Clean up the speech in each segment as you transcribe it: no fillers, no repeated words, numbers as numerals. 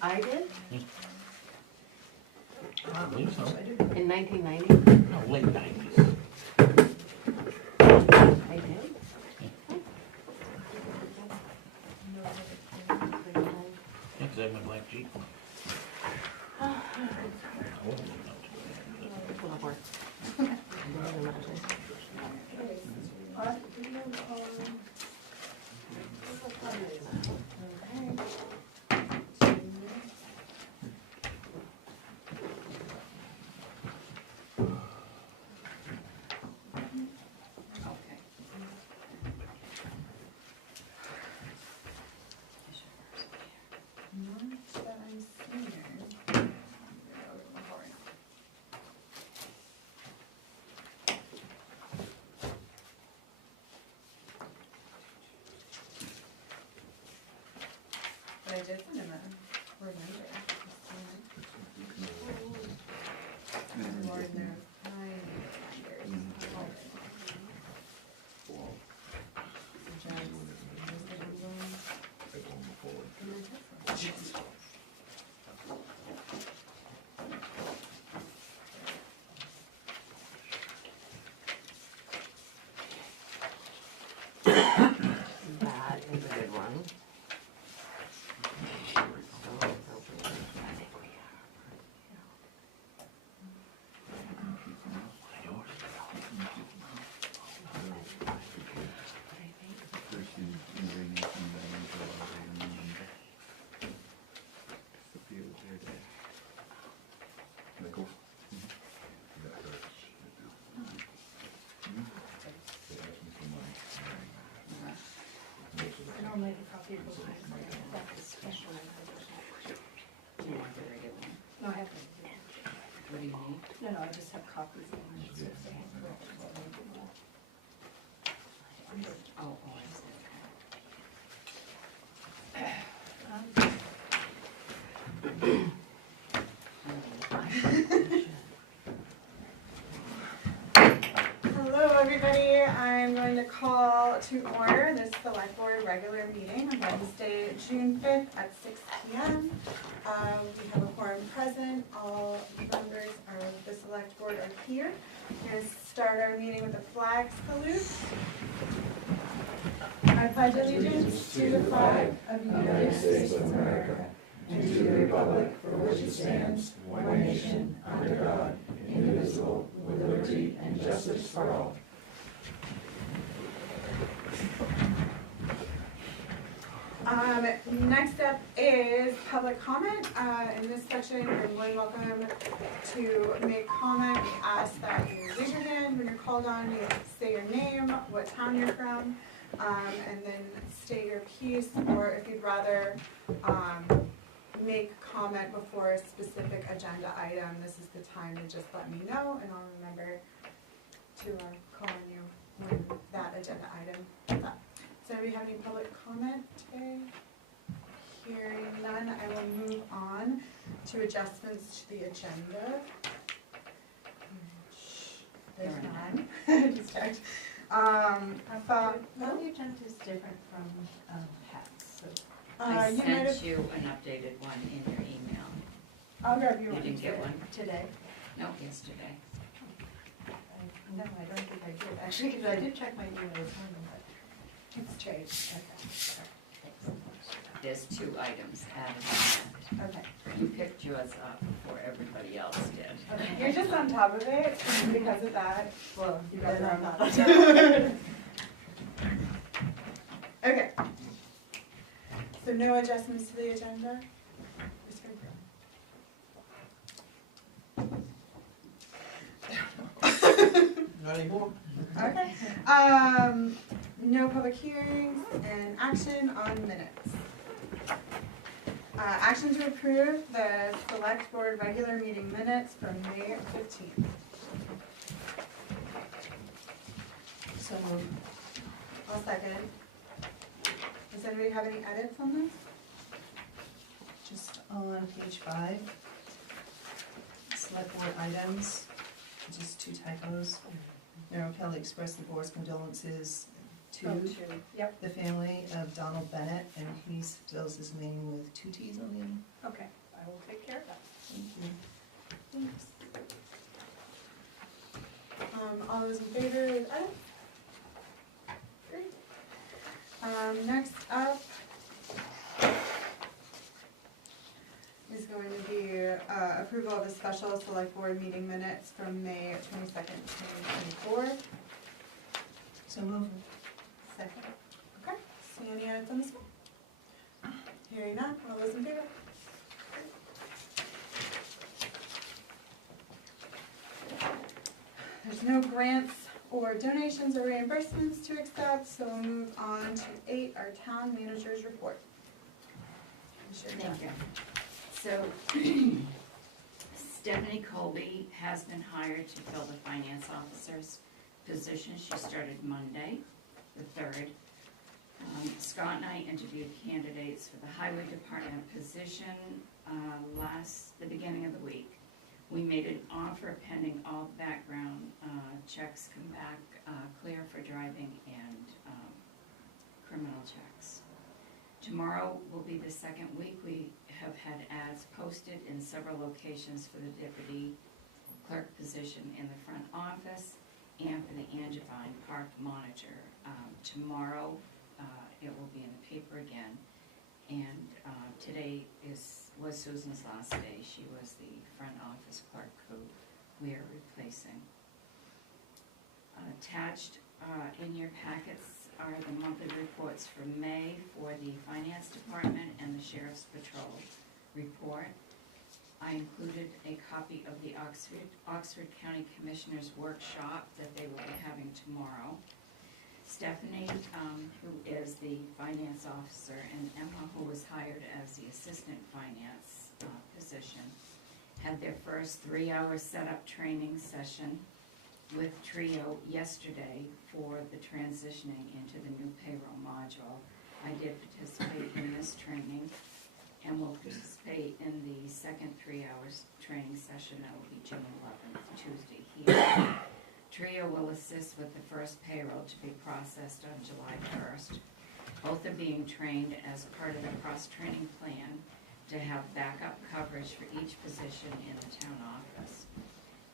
I did? I believe so. In 1990? No, late 90s. I did? Yeah, 'cause I had my black Jeep. I wasn't looking up to it. Full of work. But I did send him a reminder. More in their That is a good one. I don't make a copy of the lines. That's a special one. Do you want the regular one? No, I have. What do you need? No, I just have copies of mine. Oh, I see. Hello, everybody. I'm going to call to order this select board regular meeting on Wednesday, June 5th at 6 p.m. We have a quorum present. All members of the select board are here. We're going to start our meeting with a flag salute. I pledge allegiance to the flag of the United States of America and to the republic for which it stands, one nation, under God, indivisible, with liberty and justice for all. Next up is public comment. In this section, you're more than welcome to make comment. We ask that you raise your hand when you're called on. You say your name, what town you're from, and then state your piece. Or if you'd rather make comment before a specific agenda item, this is the time to just let me know, and I'll remember to call on you when that agenda item is up. Does anybody have any public comment today? Hearing none, I will move on to adjustments to the agenda. There's none. Just checked. I thought, Well, the agenda is different from Pat's, so I I you might have, sent you an updated one in your email. I'll grab you You one. didn't get one? Today? No, yesterday. No, I don't think I did, actually, because I did check my email this morning, but it's changed. There's 2 items added on Okay. that. You picked yours up before everybody else did. Okay. You're just on top of it, and because of that, well, you guys are on top of it. Okay. So no adjustments to the agenda? Just confirm. Not anymore. Okay. No public hearings and action on minutes. Action to approve the select board regular meeting minutes from May 15th. So moved. I'll second. Does anybody have any edits on this? Just on page 5, select board items, just 2 typos. Mayor Kelly expressed the board's condolences to Yep, the family of Donald Bennett, and he spells his name with two T's on the end. okay, I will take care of that. Thank you. Thanks. All those in favor is aye? Great. Next up is going to be approval of the special select board meeting minutes from May 22nd, 2024. So move. Second. Okay, see any edits on this one? Hearing none, all those in favor? There's no grants or donations or reimbursements to accept, so we'll move on to 8, our town manager's report. Thank you. So Stephanie Colby has been hired to fill the finance officer's position. She started Monday, the 3rd. Scott and I interviewed candidates for the highway department position the beginning of the week. We made an offer pending all background checks come back clear for driving and criminal checks. Tomorrow will be the second week. We have had ads posted in several locations for the deputy clerk position in the front office and for the Angevine Park monitor. Tomorrow it will be in the paper again, and today was Susan's last day. She was the front office clerk who we are replacing. Attached in your packets are the monthly reports for May for the finance department and the sheriff's patrol report. I included a copy of the Oxford County Commissioners workshop that they will be having tomorrow. Stephanie, who is the finance officer, and Emma, who was hired as the assistant finance position, had their first 3-hour setup training session with Trio yesterday for the transitioning into the new payroll module. I did participate in this training and will participate in the second 3 hours training session that will be June 11th, Tuesday here. Trio will assist with the first payroll to be processed on July 1st. Both are being trained as part of the cross-training plan to have backup coverage for each position in the town office.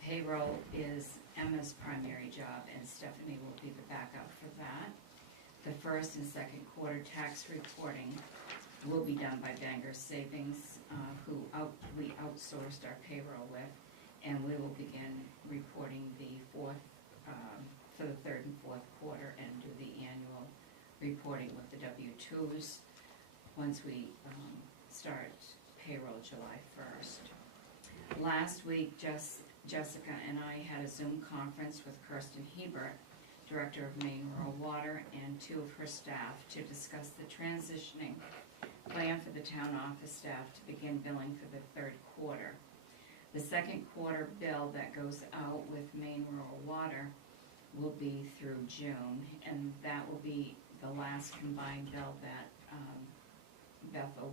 Payroll is Emma's primary job, and Stephanie will be the backup for that. The first and second quarter tax reporting will be done by Bangor Savings, who we outsourced our payroll with, and we will begin reporting for the third and fourth quarter and do the annual reporting with the W-2s once we start payroll July 1st. Last week, Jessica and I had a Zoom conference with Kirsten Hebert, Director of Maine Rural Water, and 2 of her staff to discuss the transitioning plan for the town office staff to begin billing for the 3rd quarter. The second quarter bill that goes out with Maine Rural Water will be through June, and that will be the last combined bill that Bethel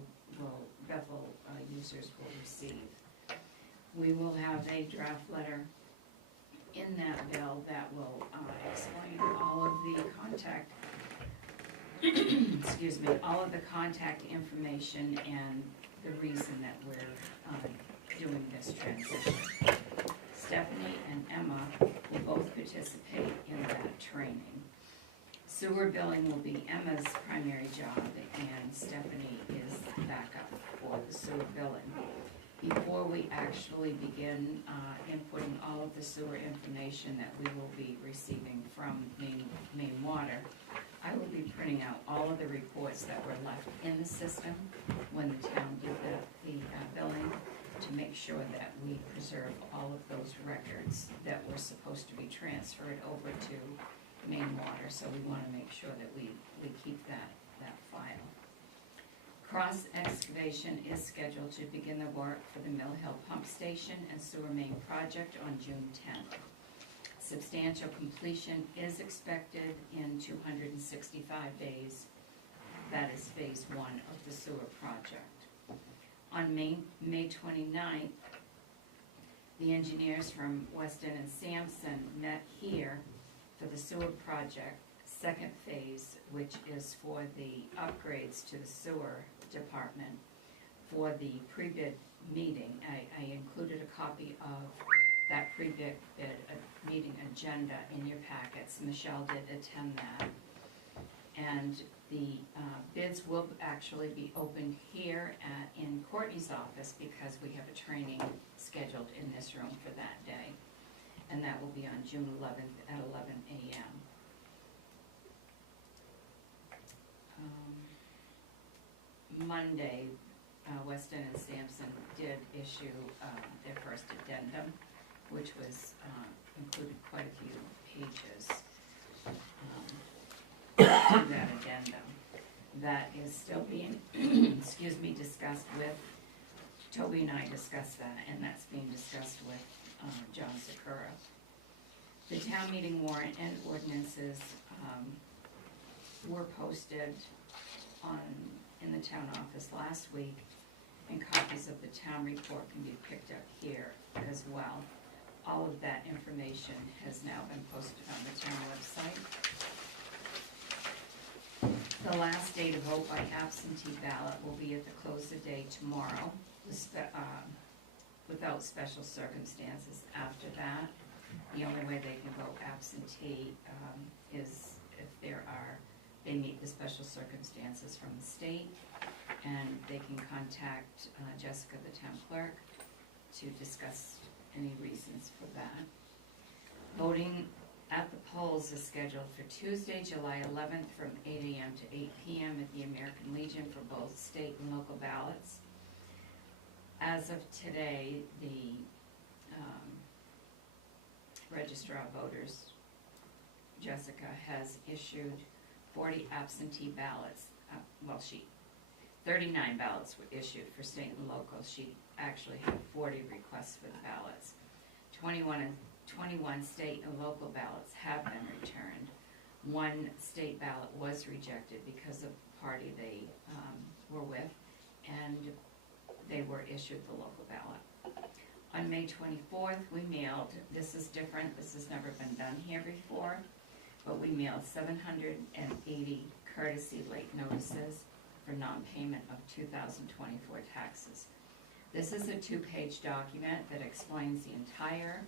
users will receive. We will have a draft letter in that bill that will explain all of the contact excuse me, all of the contact information and the reason that we're doing this transition. Stephanie and Emma will both participate in that training. Sewer billing will be Emma's primary job, and Stephanie is backup for the sewer billing. Before we actually begin inputting all of the sewer information that we will be receiving from Maine Water, I will be printing out all of the reports that were left in the system when the town did the billing, to make sure that we preserve all of those records that were supposed to be transferred over to Maine Water. So we want to make sure that we keep that file. Cross excavation is scheduled to begin the work for the Mill Hill Pump Station and Sewer Main Project on June 10th. Substantial completion is expected in 265 days. That is phase 1 of the sewer project. On May 29th, the engineers from Weston and Sampson met here for the sewer project second phase, which is for the upgrades to the sewer department. For the pre-bid meeting, I included a copy of that pre-bid meeting agenda in your packets. Michelle did attend that. And the bids will actually be opened here in Courtney's office because we have a training scheduled in this room for that day. And that will be on June 11th at 11 a.m. Monday, Weston and Sampson did issue their first addendum, which was included quite a few pages to that addendum. That is still being, excuse me, discussed with, Toby and I discussed that, and that's being discussed with John Sakura. The town meeting warrant and ordinances were posted in the town office last week, and copies of the town report can be picked up here as well. All of that information has now been posted on the town website. The last day to vote by absentee ballot will be at the close of day tomorrow, without special circumstances after that. The only way they can vote absentee is if they meet the special circumstances from the state, and they can contact Jessica, the town clerk, to discuss any reasons for that. Voting at the polls is scheduled for Tuesday, July 11th from 8 a.m. to 8 p.m. at the American Legion for both state and local ballots. As of today, the Registrar of Voters, Jessica, has issued 40 absentee ballots. 39 ballots were issued for state and local. She actually had 40 requests for the ballots. 21 state and local ballots have been returned. One state ballot was rejected because of the party they were with, and they were issued the local ballot. On May 24th, we mailed, this is different, this has never been done here before, but we mailed 780 courtesy late notices for non-payment of 2024 taxes. This is a 2-page document that explains the entire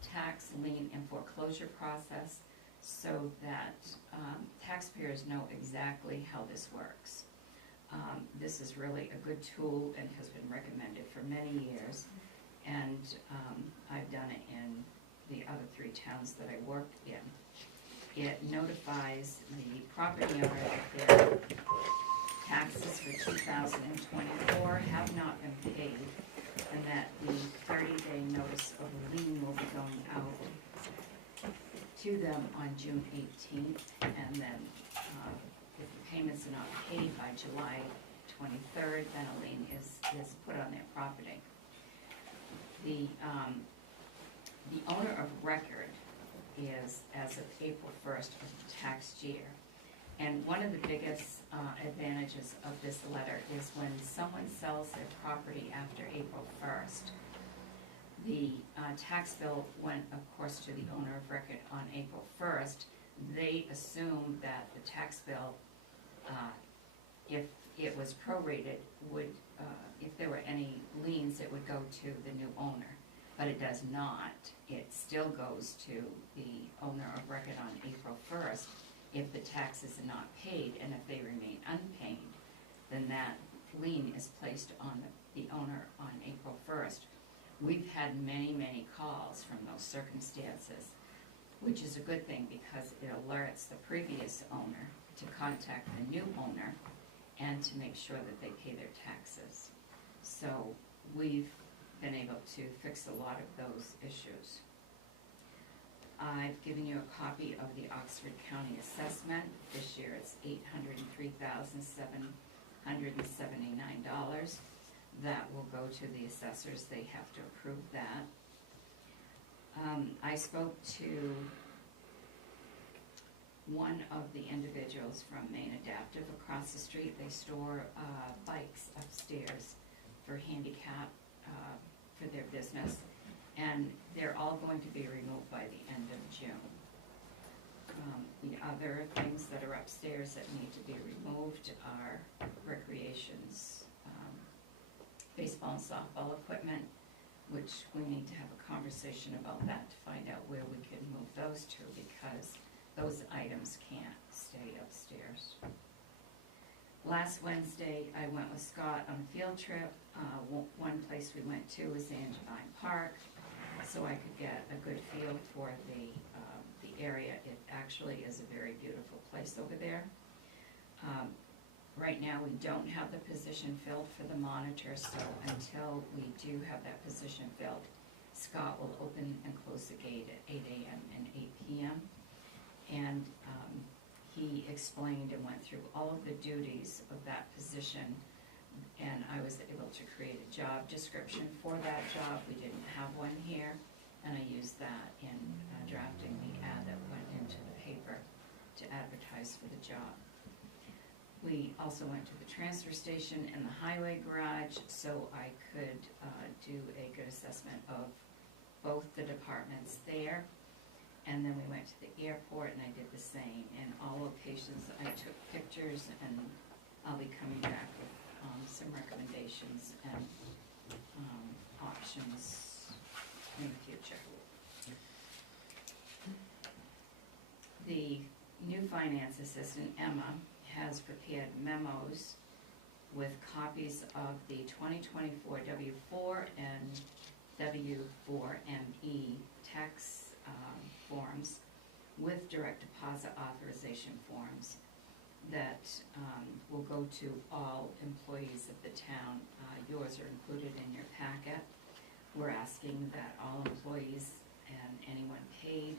tax, lien, and foreclosure process so that taxpayers know exactly how this works. This is really a good tool and has been recommended for many years, and I've done it in the other 3 towns that I worked in. It notifies the property owner that their taxes for 2024 have not been paid, and that the 30-day notice of lien will be going out to them on June 18th, and then if the payments are not paid by July 23rd, then a lien is put on their property. The owner of record is as of April 1st of the tax year. And one of the biggest advantages of this letter is when someone sells their property after April 1st, the tax bill went, of course, to the owner of record on April 1st. They assume that the tax bill, if it was prorated, would, if there were any liens, it would go to the new owner. But it does not. It still goes to the owner of record on April 1st if the taxes are not paid, and if they remain unpaid, then that lien is placed on the owner on April 1st. We've had many, many calls from those circumstances, which is a good thing because it alerts the previous owner to contact the new owner and to make sure that they pay their taxes. So we've been able to fix a lot of those issues. I've given you a copy of the Oxford County assessment. This year it's $803,779. That will go to the assessors. They have to approve that. I spoke to one of the individuals from Maine Adaptive across the street. They store bikes upstairs for handicap for their business, and they're all going to be removed by the end of June. The other things that are upstairs that need to be removed are recreations, baseball and softball equipment, which we need to have a conversation about that to find out where we can move those to, because those items can't stay upstairs. Last Wednesday, I went with Scott on a field trip. One place we went to was Angevine Park, so I could get a good feel for the area. It actually is a very beautiful place over there. Right now, we don't have the position filled for the monitor, so until we do have that position filled, Scott will open and close the gate at 8 a.m. and 8 p.m. And he explained and went through all of the duties of that position, and I was able to create a job description for that job. We didn't have one here, and I used that in drafting the ad that went into the paper to advertise for the job. We also went to the transfer station and the highway garage, so I could do a good assessment of both the departments there. And then we went to the airport, and I did the same. In all locations, I took pictures, and I'll be coming back with some recommendations and options in the future. The new finance assistant, Emma, has prepared memos with copies of the 2024 W-4 and W-4ME tax forms with direct deposit authorization forms that will go to all employees of the town. Yours are included in your packet. We're asking that all employees and anyone paid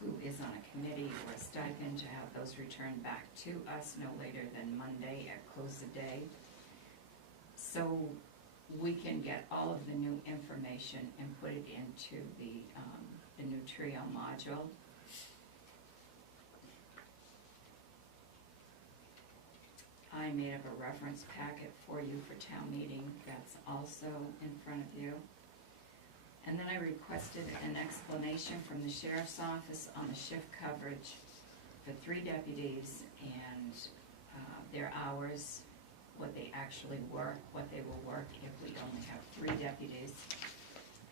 who is on a committee or a stipend to have those returned back to us no later than Monday at close of day, so we can get all of the new information and put it into the new Trio module. I made up a reference packet for you for town meeting that's also in front of you. And then I requested an explanation from the sheriff's office on the shift coverage for 3 deputies and their hours, what they actually work, what they will work if we only have 3 deputies.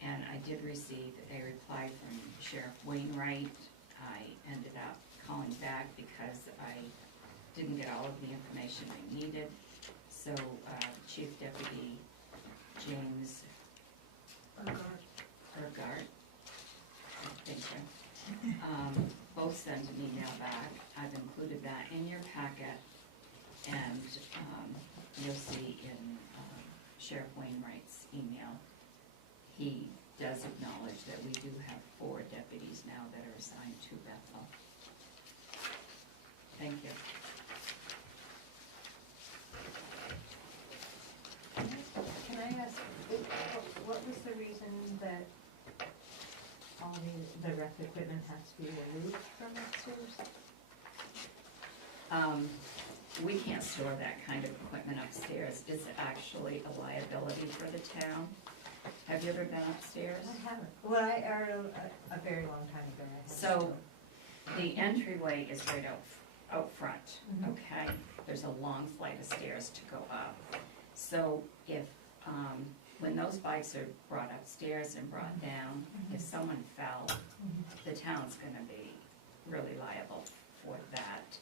And I did receive a reply from Sheriff Wainwright. I ended up calling back because I didn't get all of the information I needed. So Chief Deputy James Ergard, thank you, both sent an email back. I've included that in your packet, and you'll see in Sheriff Wainwright's email, he does acknowledge that we do have 4 deputies now that are assigned to Bethel. Thank you. Can I ask, what was the reason that all the rec equipment has to be removed from upstairs? We can't store that kind of equipment upstairs. It's actually a liability for the town. Have you ever been upstairs? I haven't. Well, a very long time ago. I have. So the entryway is right out front, Mhm. okay? There's a long flight of stairs to go up. So if, when those bikes are brought upstairs and brought down, if someone fell, the town's gonna be really liable for that.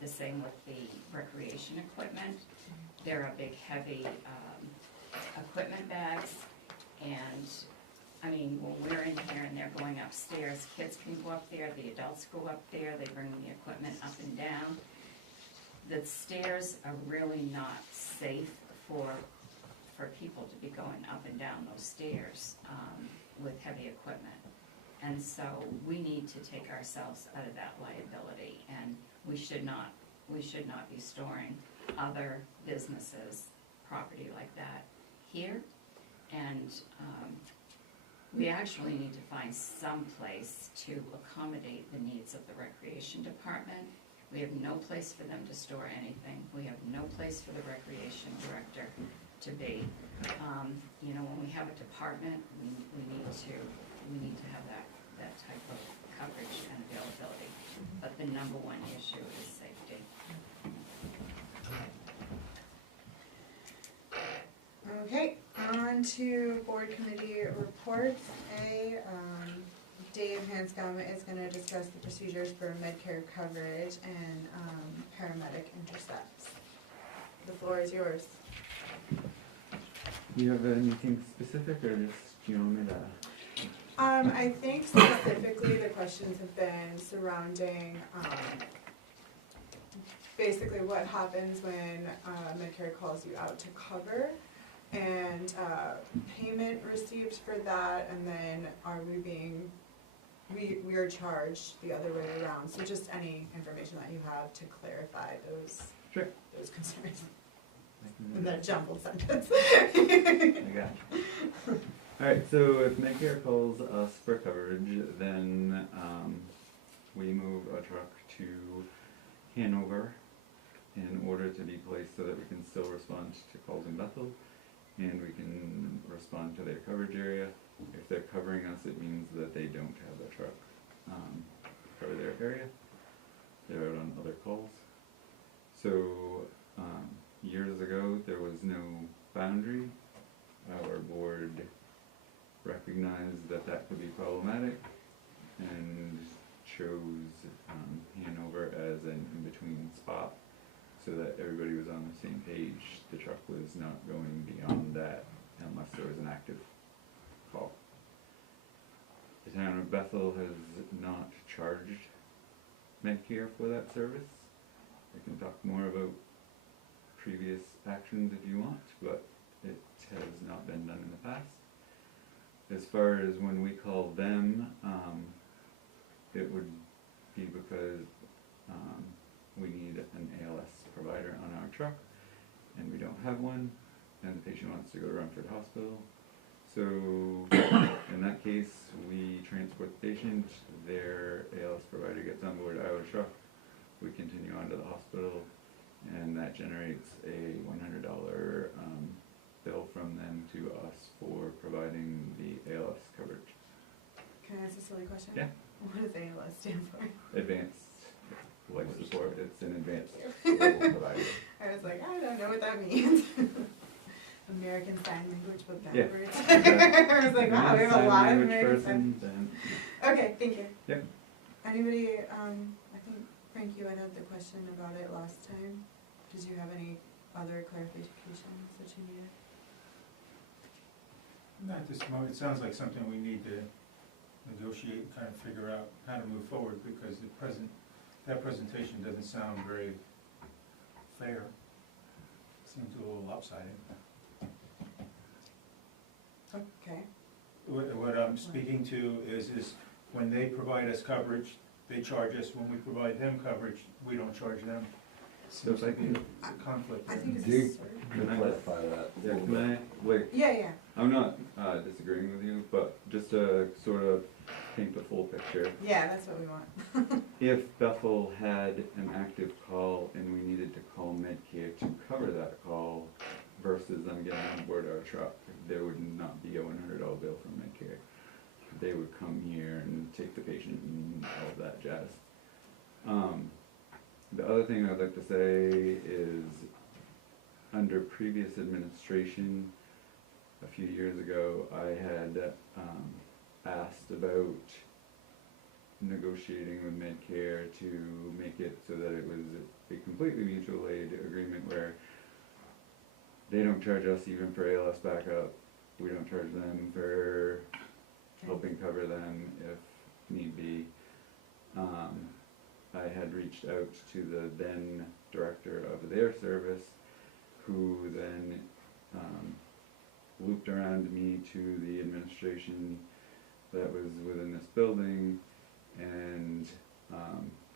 The same with the recreation equipment. There are big, heavy equipment bags, and, I mean, when we're in here and they're going upstairs, kids can go up there, the adults go up there, they bring the equipment up and down. The stairs are really not safe for people to be going up and down those stairs with heavy equipment. And so we need to take ourselves out of that liability, and we should not be storing other businesses' property like that here. And we actually need to find some place to accommodate the needs of the recreation department. We have no place for them to store anything. We have no place for the recreation director to be. You know, when we have a department, we need to have that type of coverage and availability. but the number one issue is safety. Okay, on to board committee reports. Dave Hanscom is gonna discuss the procedures for Medicare coverage and, paramedic intercepts. The floor is yours. Do you have anything specific or just, do you want me to? I think specifically the questions have been surrounding, basically what happens when, Medicare calls you out to cover, and, payment received for that, and then are we are charged the other way around, so just any information that you have to clarify those, Sure. those concerns, I in that jumbled sentence. got you. Alright, so if Medicare calls us for coverage, then we move a truck to Hanover in order to be placed so that we can still respond to calls in Bethel, and we can respond to their coverage area. If they're covering us, it means that they don't have a truck cover their area. They're out on other calls. So years ago, there was no boundary. Our board recognized that that could be problematic and chose Hanover as an in-between spot so that everybody was on the same page. The truck was not going beyond that unless there was an active call. The town of Bethel has not charged Medicare for that service. I can talk more about previous actions if you want, but it has not been done in the past. As far as when we call them, it would be because we need an ALS provider on our truck, and we don't have one, and the patient wants to go to Rumford Hospital. So in that case, we transport the patient, their ALS provider gets on board our truck, we continue on to the hospital, and that generates a $100 bill from them to us for providing the ALS coverage. Can I ask a silly question? Yeah. What does ALS stand for? Advanced life support, it's an advanced level provider. I was like, I don't know what that means. American Sign Language, but Yeah, backwards. exactly. I was like, wow, we have a Sign lot of language American Sign. person, then, Okay, thank you. Yep. Anybody, I think, Frank, you had the question about it last time. Did you have any other clarifications that you needed? Not at this moment. It sounds like something we need to negotiate and kind of figure out how to move forward, because that presentation doesn't sound very fair. Seems a little lopsided. Okay. What I'm speaking to is when they provide us coverage, they charge us. When we provide them coverage, we don't charge them. So if I Seems to be can, a conflict I there. think it's Do- a sort can I clarify that. yeah, can I, like, Yeah. I'm not disagreeing with you, but just to sort of paint the full picture. Yeah, that's what we want. If Bethel had an active call and we needed to call Medicare to cover that call versus them getting on board our truck, there would not be a $100 bill from Medicare. They would come here and take the patient and all of that jazz. The other thing I'd like to say is, under previous administration, a few years ago, I had asked about negotiating with Medicare to make it so that it was a completely mutual aid agreement where they don't charge us even for ALS backup, we don't charge them for helping cover them if need be. I had reached out to the then director of their service, who then looped around me to the administration that was within this building, and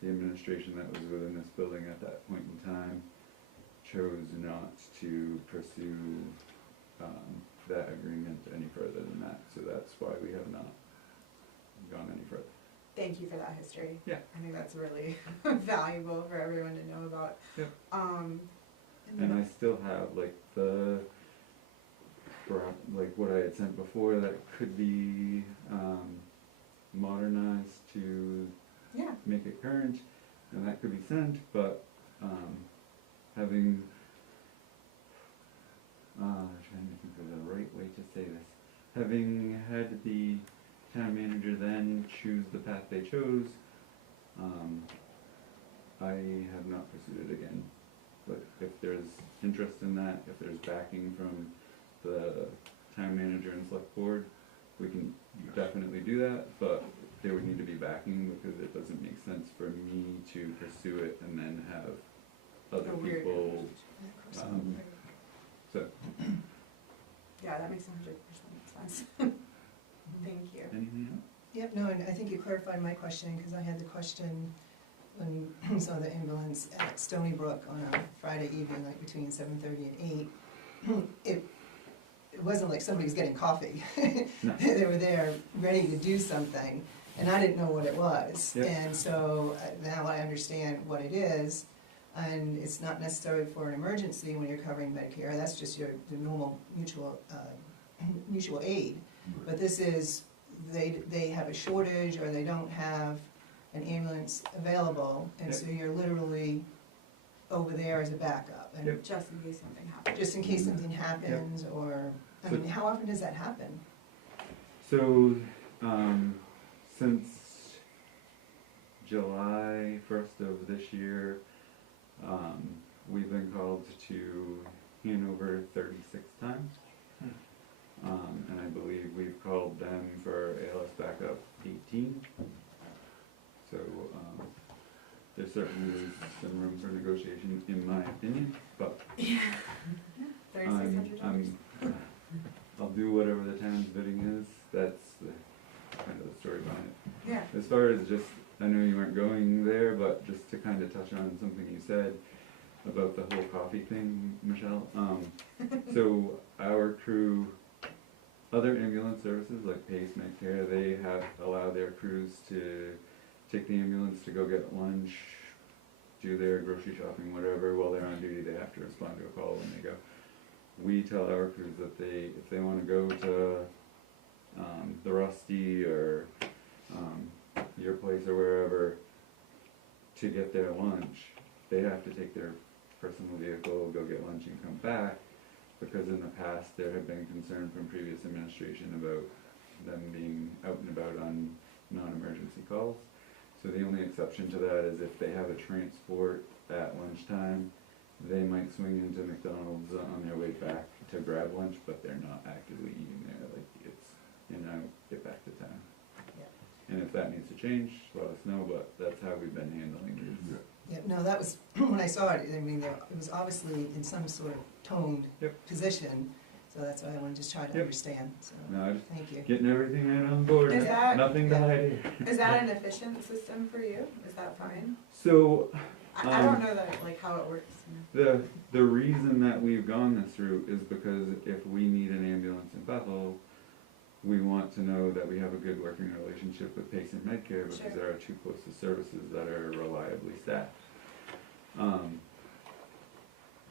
the administration that was within this building at that point in time chose not to pursue that agreement any further than that, so that's why we have not gone any further. Thank you for that history. Yeah. I think that's really valuable for everyone to know about. Yep. And And I still have what I had sent before that could be modernized to Yeah. make it current, and that could be sent, but, having, trying to think of the right way to say this. Having had the town manager then choose the path they chose, I have not pursued it again. But if there's interest in that, if there's backing from the town manager and select board, we can definitely do that, but there would need to be backing because it doesn't make sense for me to pursue it and then have other A weird people, so, Yeah, that makes 100% sense. Thank you. anything else? Yep, no, and I think you clarified my question, because I had the question when you saw the ambulance at Stony Brook on a Friday evening, like between 7:30 and 8. It wasn't like somebody was getting coffee. No. They were there, ready to do something, and I didn't know what it was. Yep. And so now I understand what it is, and it's not necessarily for an emergency when you're covering Medicare, that's just the normal mutual aid. But this is, they have a shortage, or they don't have an ambulance available, and so you're literally over there as a backup. And Yep. Just in case something happens. just in case something happens, or, I mean, how often does that happen? So, since July 1st of this year, we've been called to Hanover 36 times. And I believe we've called them for ALS backup 18. So, there certainly is some room for negotiation, in my opinion, but $3,600. I'll do whatever the town's bidding is. That's the kind of the story behind it. Yeah. As far as just, I know you weren't going there, but just to kind of touch on something you said about the whole coffee thing, Michelle. So our crew, other ambulance services like Pace, Medicare, they have allowed their crews to take the ambulance to go get lunch, do their grocery shopping, whatever. While they're on duty, they have to respond to a call when they go. We tell our crews that if they want to go to the Rusty or your place or wherever to get their lunch, they have to take their personal vehicle, go get lunch and come back, because in the past there had been concern from previous administration about them being out and about on non-emergency calls. So the only exception to that is if they have a transport at lunchtime, they might swing into McDonald's on their way back to grab lunch, but they're not actively eating there. Like, it's, get back to town. Yeah. And if that needs to change, let us know, but that's how we've been handling this. Yeah, no, that was, when I saw it, I mean, it was obviously in some sort of toned Yep. position, so that's why I wanted to just try to Yep. understand, so, No, just thank you. getting everything right on board. Is that- Nothing to hide here. Is that an efficient system for you? Is that fine? So, I don't know that, like, how it works. the reason that we've gone this route is because if we need an ambulance in Bethel, we want to know that we have a good working relationship with Pace and Medicare, because Sure. they're our two closest services that are reliably staffed.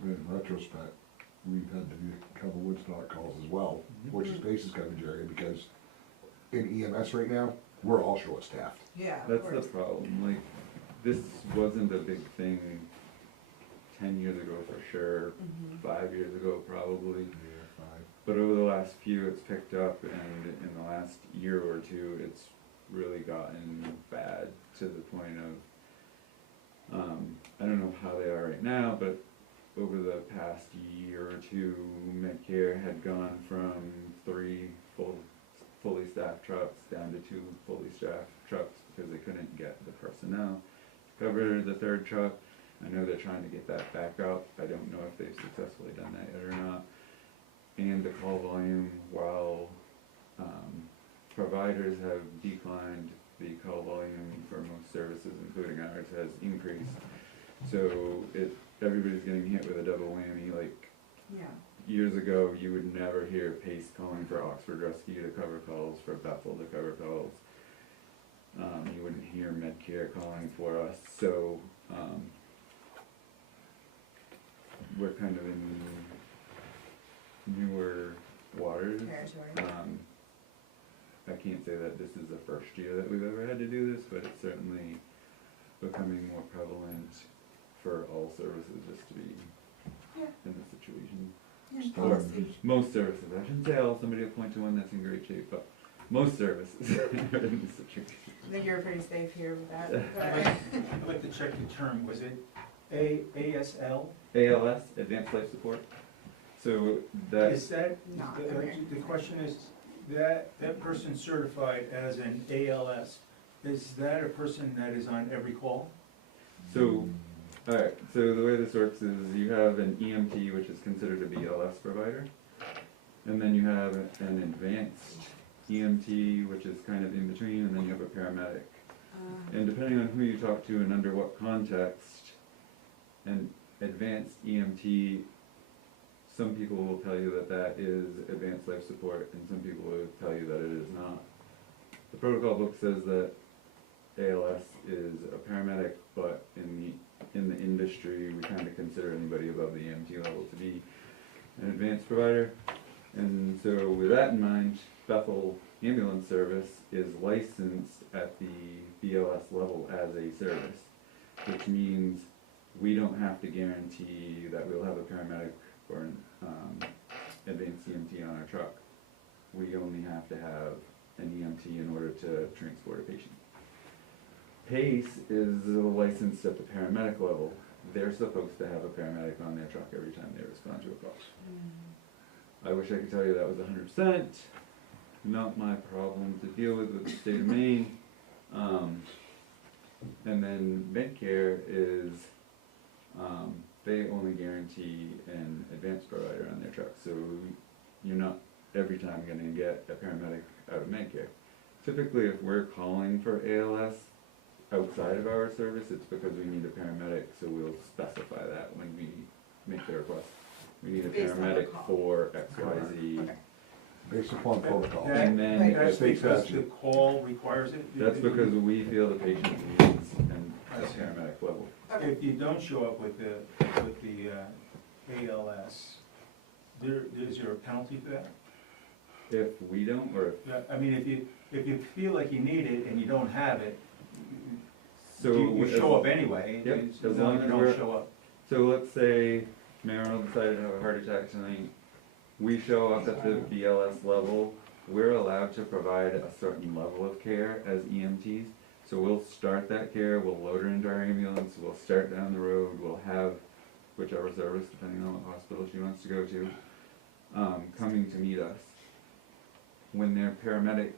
In retrospect, we've had to cover Woodstock calls as well, which is Pace's coverage area, because in EMS right now, we're all short-staffed. Yeah, of That's the course. problem, like, this wasn't a big thing 10 years ago for sure, 5 years ago probably. Yeah, 5. But over the last few, it's picked up, and in the last year or two, it's really gotten bad to the point of, I don't know how they are right now, but over the past year or two, Medicare had gone from 3 fully staffed trucks down to 2 fully staffed trucks because they couldn't get the personnel to cover the 3rd truck. I know they're trying to get that back up. I don't know if they've successfully done that yet or not. And the call volume, while providers have declined, the call volume for most services, including ours, has increased. So everybody's getting hit with a double whammy. Like, Yeah. years ago, you would never hear Pace calling for Oxford Rescue to cover calls, for Bethel to cover calls. You wouldn't hear Medicare calling for us. So we're kind of in newer waters. Territory. I can't say that this is the first year that we've ever had to do this, but it's certainly becoming more prevalent for all services just to be Yeah. in this situation. Yeah, Or policy. Most services, I shouldn't say all, somebody will point to one that's in great shape, but most services are in this situation. I think you're pretty safe here with that. I'd like to check the term, was it ASL? ALS, Advanced Life Support. So that, Is that, Not the American. question is, that person certified as an ALS, is that a person that is on every call? so, alright, so the way this works is you have an EMT, which is considered a BLS provider. And then you have an advanced EMT, which is kind of in between, and then you have a paramedic. And depending on who you talk to and under what context, an advanced EMT, some people will tell you that that is advanced life support, and some people will tell you that it is not. The protocol book says that ALS is a paramedic, but in the industry, we kind of consider anybody above the EMT level to be an advanced provider. And so with that in mind, Bethel Ambulance Service is licensed at the BLS level as a service, which means we don't have to guarantee that we'll have a paramedic or an advanced EMT on our truck. We only have to have an EMT in order to transport a patient. PACE is licensed at the paramedic level. They're supposed to have a paramedic on their truck every time they respond to a call. I wish I could tell you that was 100%. Not my problem to deal with the state of Maine. And then Medicare is, they only guarantee an advanced provider on their truck. So you're not every time gonna get a paramedic out of Medicare. Typically, if we're calling for ALS outside of our service, it's because we need a paramedic, so we'll specify that when we make the request. We need a Based on the paramedic call. for XYZ. Okay. Based upon protocol. And then Right. That's State because the statute. call requires it? that's because we feel the patient needs and I a see. paramedic level. Okay. If you don't show up with the ALS, is there a penalty for that? If we don't, or if, Yeah, I mean, if you feel like you need it and you don't have it, so. you show up anyway. Yep, It's- as no, long you as don't we're- show up. So let's say Merrill decided to have a heart attack tonight. We show up at the BLS level, we're allowed to provide a certain level of care as EMTs. So we'll start that care, we'll load her into our ambulance, we'll start down the road, we'll have whichever service, depending on what hospital she wants to go to, coming to meet us. When their paramedic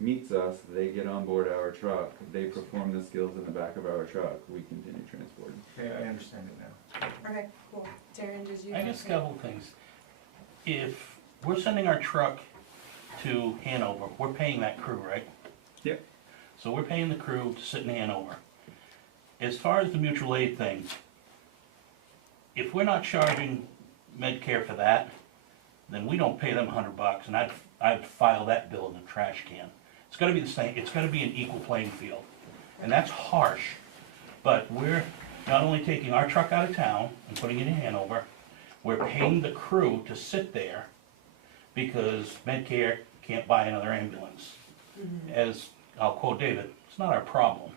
meets us, they get on board our truck, they perform the skills in the back of our truck, we continue transporting. Okay, I understand it now. Okay, cool. Darren, did you? I guess a couple things. If we're sending our truck to Hanover, we're paying that crew, right? Yep. So we're paying the crew to sit in Hanover. As far as the mutual aid thing, if we're not charging Medicare for that, then we don't pay them $100, and I'd file that bill in the trash can. It's gotta be the same, it's gotta be an equal playing field. And that's harsh, but we're not only taking our truck out of town and putting it in Hanover, we're paying the crew to sit there because Medicare can't buy another ambulance. As, I'll quote David, it's not our problem.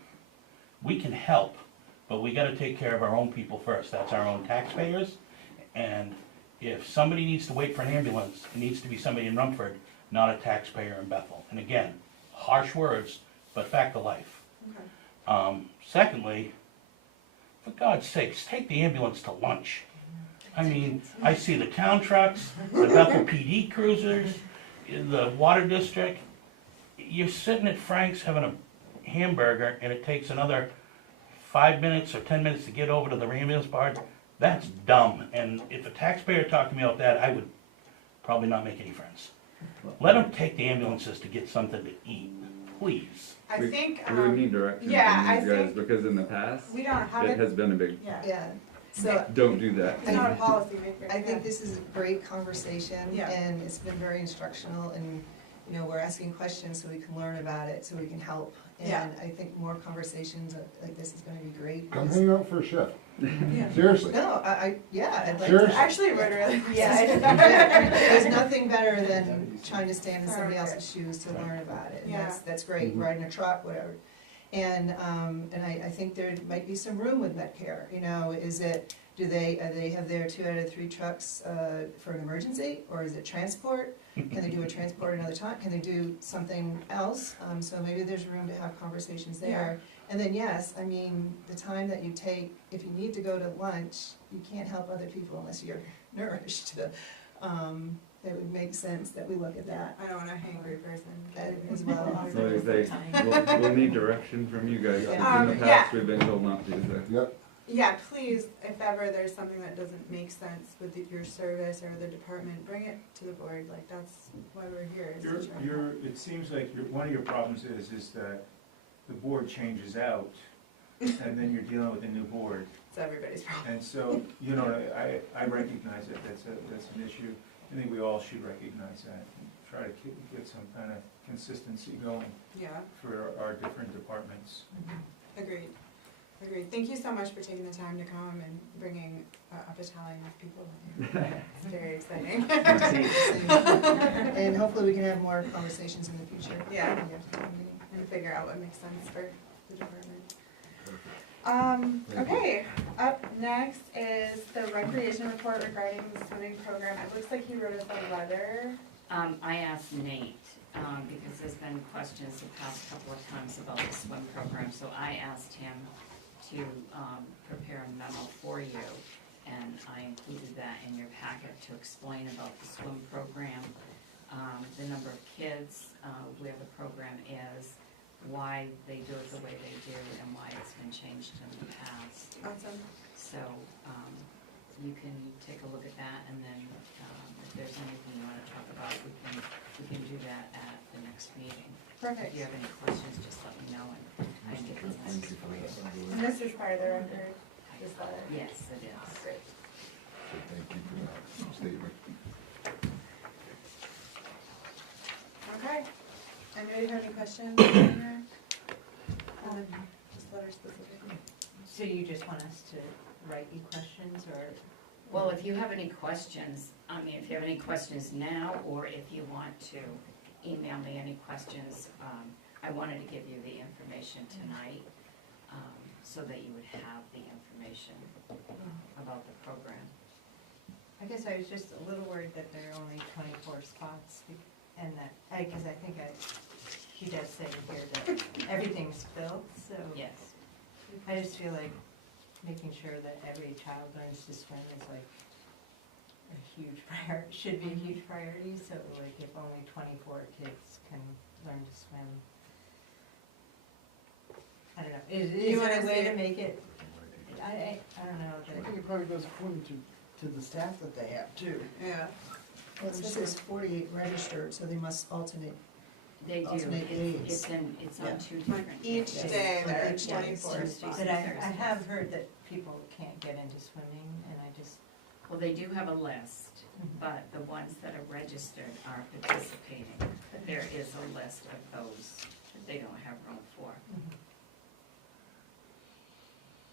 We can help, but we gotta take care of our own people first. That's our own taxpayers. And if somebody needs to wait for an ambulance, it needs to be somebody in Rumford, not a taxpayer in Bethel. And again, harsh words, but fact of life. Okay. Secondly, for God's sakes, take the ambulance to lunch. I mean, I see the town trucks, the Bethel PD cruisers, the water district. You're sitting at Frank's having a hamburger and it takes another 5 minutes or 10 minutes to get over to the ambulance bar. That's dumb. And if a taxpayer talked to me about that, I would probably not make any friends. Let them take the ambulances to get something to eat, please. I think, We would need direction yeah, I from these guys, think because in the past, we don't have it it, has been a big, yeah. Yeah, so don't do that. It's not a policy maker. I think this is a great conversation, Yeah. and it's been very instructional, and, you know, we're asking questions so we can learn about it, so we can help. Yeah. And I think more conversations like this is gonna be great. Come hang out for a shift. Yeah. Seriously. No, yeah, I'd like Seriously. to. Actually, it would really. Yeah, there's nothing better than trying to stand in somebody else's shoes to learn about it. And Yeah. that's great, Mhm. riding a truck, whatever. And I think there might be some room with Medcare, you know, is it, do they have their 2 out of 3 trucks, for an emergency, or is it transport? Can they do a transport another time, can they do something else? So maybe there's room to have conversations there. And then, yes, I mean, the time that you take, if you need to go to lunch, you can't help other people unless you're nourished. It would make sense that we look at that I don't want a hangry person. as well. So like I say, we'll need direction from you guys. In the Yeah. past, we've been told not to do that. Yep, Yeah, please, if ever there's something that doesn't make sense with your service or the department, bring it to the board, like, that's why we're here, is to try. It seems like one of your problems is that the board changes out, and then you're dealing with a new board. It's everybody's problem. And so, you know, I recognize that that's an issue. I think we all should recognize that, and try to get some kind of consistency going Yeah, for our different departments. agreed. Agreed. Thank you so much for taking the time to come and bringing a battalion of people in here. It's very exciting. And hopefully we can have more conversations in the future. Yeah. Yeah. And figure out what makes sense for the department. Okay, up next is the recreation report regarding the swimming program. It looks like he wrote us a letter. I asked Nate, because there's been questions the past couple of times about the swim program, so I asked him to, prepare a memo for you, and I included that in your packet to explain about the swim program, the number of kids, where the program is, why they do it the way they do, and why it's been changed in the past. Awesome. So, you can take a look at that, and then, if there's anything you wanna talk about, we can do that at the next meeting. If Perfect. you have any questions, just let me know, and I can get the list for you. And this is part of the record, this letter? Yes, it is. Great. so thank you for that statement. Okay. Anybody have any questions on here? This letter specifically? So you just want us to write you questions, or? Well, if you have any questions, if you have any questions now, or if you want to email me any questions, I wanted to give you the information tonight, so that you would have the information about the program. I guess I was just a little worried that there are only 24 spots, and that, because I think she does say here that everything's filled, so. Yes. I just feel like making sure that every child learns to swim is like a huge priority, should be a huge priority, so like if only 24 kids can learn to swim. I don't know, is You there a wanna way say- to make it, I don't know, I think it probably goes according to the staff that they have too. Yeah. Well, it says there's 48 registered, so they must alternate. They do, Alternate days. it's Yeah. on 2 On different each days. day there are Each day. 24 Tuesdays spots. but and I have Thursdays. heard that people can't get into swimming, and I just, Well, they do have a list, but the ones that are registered are participating. There is a list of those that they don't have room for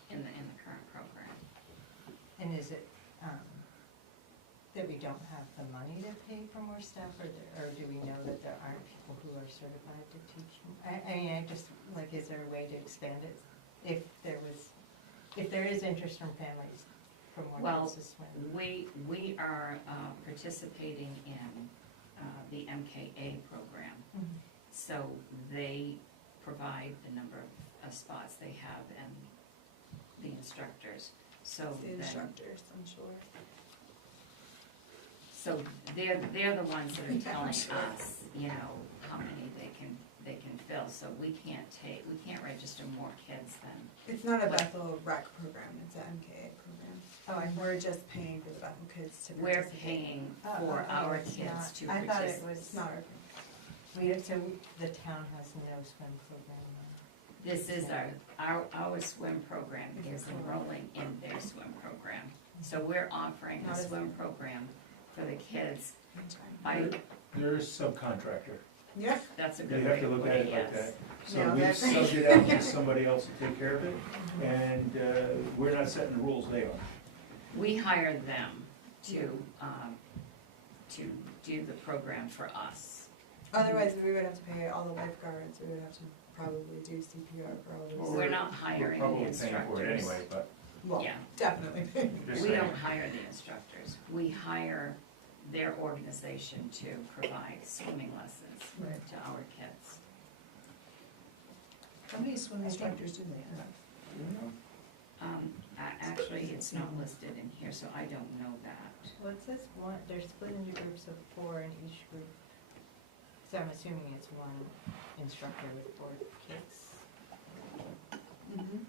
in the current program. and is it, that we don't have the money to pay for more staff, or do we know that there aren't people who are certified to teach? I mean, I just, like, is there a way to expand it? If there is interest from families for more Well, kids to swim? We are participating in the MKA program. Mhm. So they provide the number of spots they have and the instructors. So The then, instructors, I'm sure. so they're the ones that are telling us, you know, how many they can fill. So we can't register more kids than, It's not a What? Bethel rec program, it's an MKA program. Oh, I We're just paying for the Bethel kids to we're participate. paying Oh, for oh, our it's kids not- to I thought it participate. It's was, not our, the town has no swim program. This is our swim program is enrolling in their swim program. So we're offering a Not a- swim program for the kids that's fine. by, There is subcontractor. Yeah, that's a You good way have to to look put at it, it like yes. that. Yeah, So we that's- subbed it out to somebody else to take care of it, and we're not setting the rules, they are. We hire them to do the program for us. otherwise we would have to pay all the lifeguards, we would have to probably do CPR for all Well, those. We're not We're hiring the probably paying for it instructors. anyway, but Well, Yeah. definitely. just We saying. don't hire the instructors. We hire their organization to provide swimming lessons Right. to our kids. How many swim instructors do they have? Do you know? Actually, it's not listed in here, so I don't know that. Well, it says one, they're split into groups of 4 in each group. So I'm assuming it's one instructor with 4 kids. Mhm.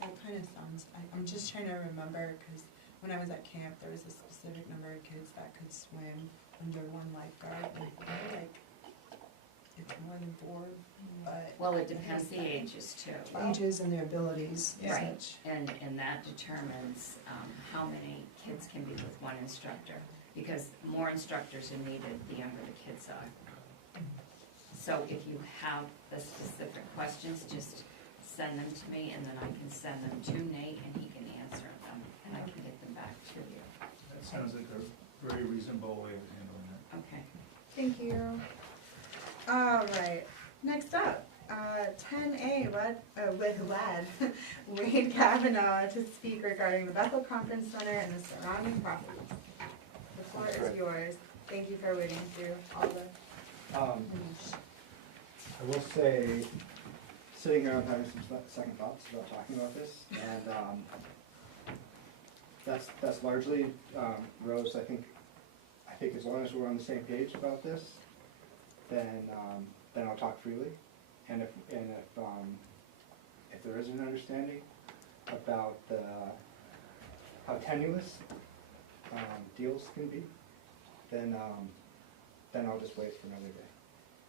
That kind of sounds, I'm just trying to remember, because when I was at camp, there was a specific number of kids that could swim under one lifeguard, and I feel like it's more than 4, but. Well, it depends the ages too. Ages and their abilities and Right, such. and that determines how many kids can be with one instructor, because more instructors are needed the younger the kids are. So if you have the specific questions, just send them to me, and then I can send them to Nate, and he can answer them, and I can get them back to you. That sounds like a very reasonable way of handling that. Okay. Thank you. All right, next up, 10A, with Wade Kavanaugh to speak regarding the Bethel Conference Center and the surrounding properties. The floor is yours. Thank you for waiting through all the. I will say, sitting here, I'm having some second thoughts about talking about this, and that's largely, Rose, I think as long as we're on the same page about this, then I'll talk freely. And if there is an understanding about how tenuous deals can be, then I'll just wait for another day.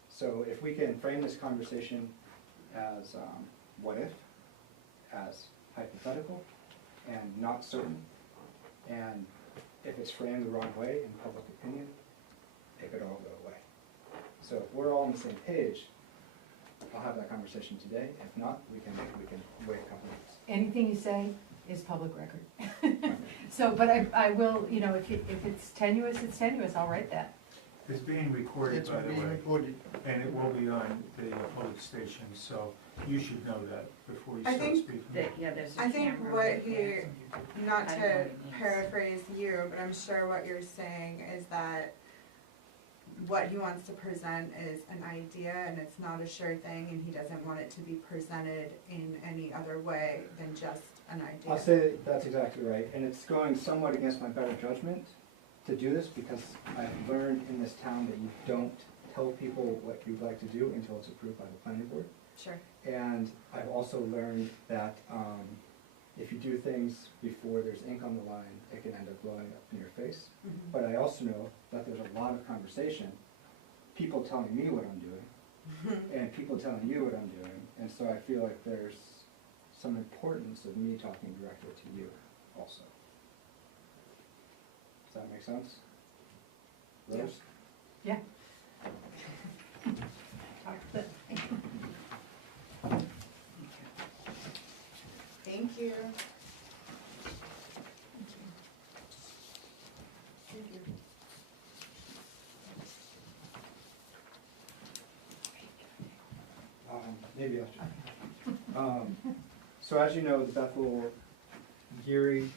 So if we can frame this conversation as what if, as hypothetical, and not certain, and if it's framed the wrong way in public opinion, it could all go away. So if we're all on the same page, I'll have that conversation today. If not, we can wait a couple minutes. Anything you say is public record. So, but I will, you know, if it's tenuous, I'll write that. It's being recorded, It's by the being way, recorded. and it will be on the public station, so you should know that before you I start think speaking. Yeah, there's a I think camera what right he, there. not I to know what it means. paraphrase you, but I'm sure what you're saying is that what he wants to present is an idea and it's not a sure thing, and he doesn't want it to be presented in any other way than just an idea. I'll say that's exactly right, and it's going somewhat against my better judgment to do this because I've learned in this town that you don't tell people what you'd like to do until it's approved by the planning board. Sure. And I've also learned that if you do things before there's ink on the line, it can end up blowing up in your face. Mhm. But I also know that there's a lot of conversation, people telling me what I'm doing, and people telling you what I'm doing. And so I feel like there's some importance of me talking directly to you also. Does that make sense? Yeah. Rose? Yeah. Talk to Thank you. Thank you. Maybe I'll just. So as you know, the Bethel, Geary,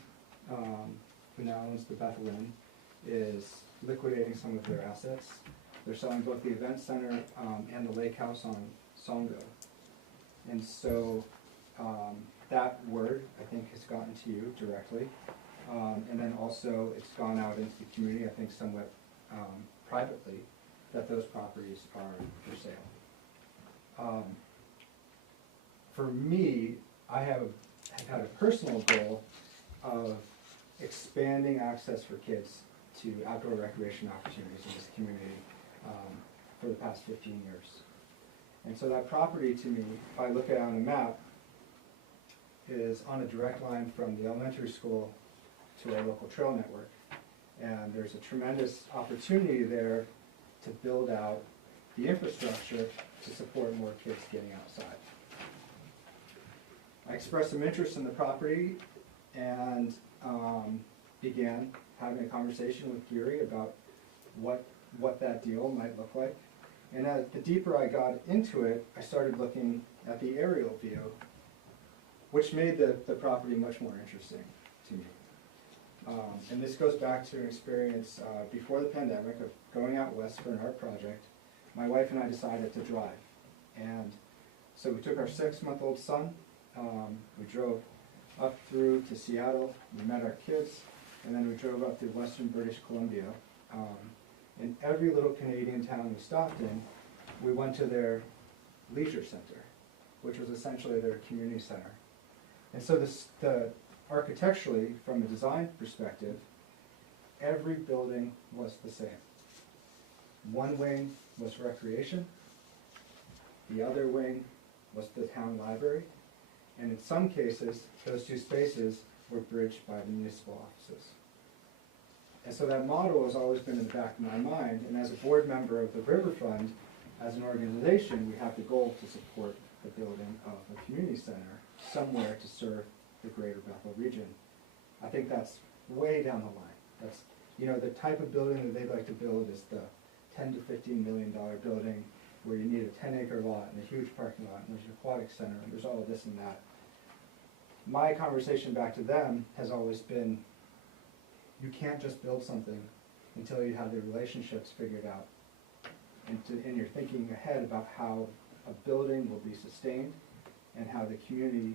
who now owns the Bethel Inn, is liquidating some of their assets. They're selling both the event center and the lake house on Songo. And so that word, I think, has gotten to you directly. And then also it's gone out into the community, I think somewhat privately, that those properties are for sale. For me, I have had a personal goal of expanding access for kids to outdoor recreation opportunities in this community for the past 15 years. And so that property to me, if I look at it on a map, is on a direct line from the elementary school to our local trail network. And there's a tremendous opportunity there to build out the infrastructure to support more kids getting outside. I expressed some interest in the property and began having a conversation with Geary about what that deal might look like. And the deeper I got into it, I started looking at the aerial view, which made the property much more interesting to me. And this goes back to an experience before the pandemic of going out west for an art project. My wife and I decided to drive. And so we took our 6-month-old son, we drove up through to Seattle, we met our kids, and then we drove up to western British Columbia. In every little Canadian town we stopped in, we went to their leisure center, which was essentially their community center. And so architecturally, from a design perspective, every building was the same. One wing was recreation, the other wing was the town library, and in some cases, those two spaces were bridged by the municipal offices. And so that model has always been in the back of my mind, and as a board member of the River Fund, as an organization, we have the goal to support the building of a community center somewhere to serve the greater Bethel region. I think that's way down the line. That's, the type of building that they'd like to build is the $10 to $15 million building where you need a 10-acre lot and a huge parking lot and there's an aquatic center and there's all of this and that. My conversation back to them has always been, you can't just build something until you have the relationships figured out. And you're thinking ahead about how a building will be sustained and how the community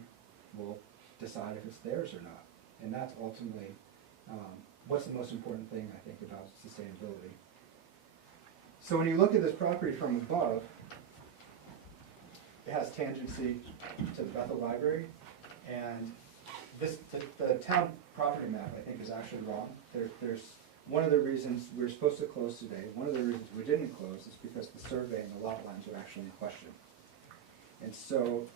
will decide if it's theirs or not. And that's ultimately what's the most important thing, I think, about sustainability. So when you look at this property from above, it has tangency to the Bethel Library, and the town property map, I think, is actually wrong. There's one of the reasons we were supposed to close today, one of the reasons we didn't close is because the survey and the lot lines are actually in question. And so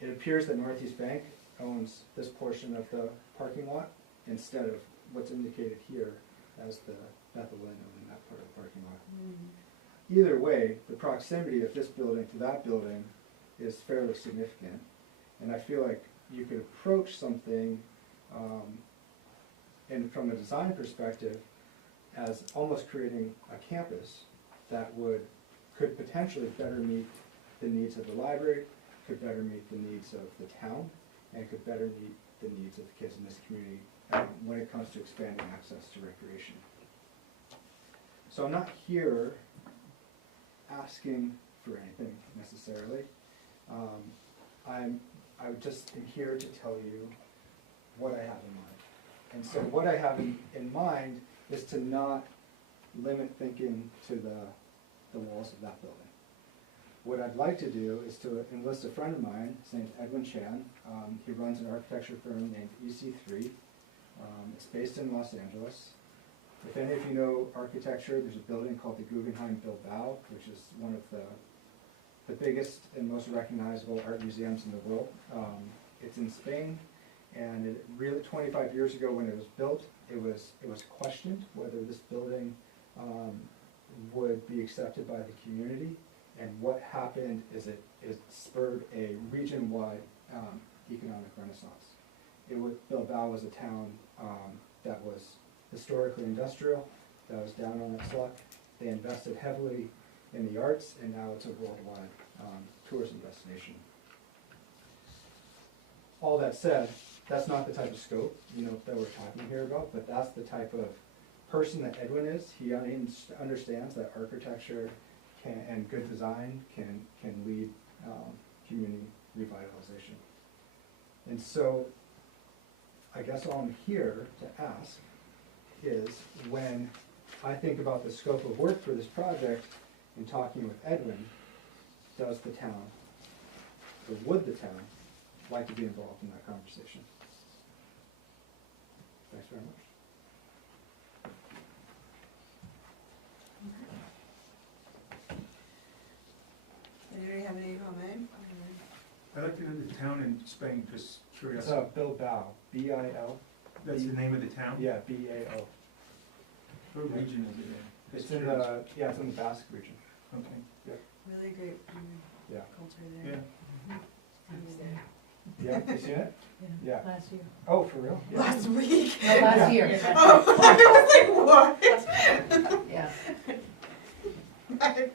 it appears that Northeast Bank owns this portion of the parking lot instead of what's indicated here as the Bethel Inn owning that part of the parking lot. Either way, the proximity of this building to that building is fairly significant. And I feel like you could approach something and from a design perspective as almost creating a campus that could potentially better meet the needs of the library, could better meet the needs of the town, and could better meet the needs of the kids in this community when it comes to expanding access to recreation. So I'm not here asking for anything necessarily. I just am here to tell you what I have in mind. And so what I have in mind is to not limit thinking to the walls of that building. What I'd like to do is to enlist a friend of mine, his name's Edwin Chan. He runs an architecture firm named EC3. It's based in Los Angeles. If any of you know architecture, there's a building called the Guggenheim Bilbao, which is one of the biggest and most recognizable art museums in the world. It's in Spain, and it really 25 years ago when it was built, it was questioned whether this building would be accepted by the community. And what happened is it spurred a region-wide economic renaissance. Bilbao was a town that was historically industrial, that was down on its luck. They invested heavily in the arts, and now it's a worldwide tourism destination. All that said, that's not the type of scope that we're talking here about, but that's the type of person that Edwin is. He understands that architecture and good design can lead community revitalization. And so I guess all I'm here to ask is, when I think about the scope of work for this project and talking with Edwin, does the town, or would the town, like to be involved in that conversation? Thanks very much. Anybody have any comment? I'd like to know the town in Spain, just It's curiosity. Bilbao, B-I-L. That's the name of the town? Yeah, B-A-O. What region is it in? It's in the Basque region. Okay. Really great Yeah. culture Yeah. there. I was there. Yeah, you seen it? Yeah. Last year. Oh, for real? Yeah. Last week. No, last year. Oh, I was like, what? Yeah. I can't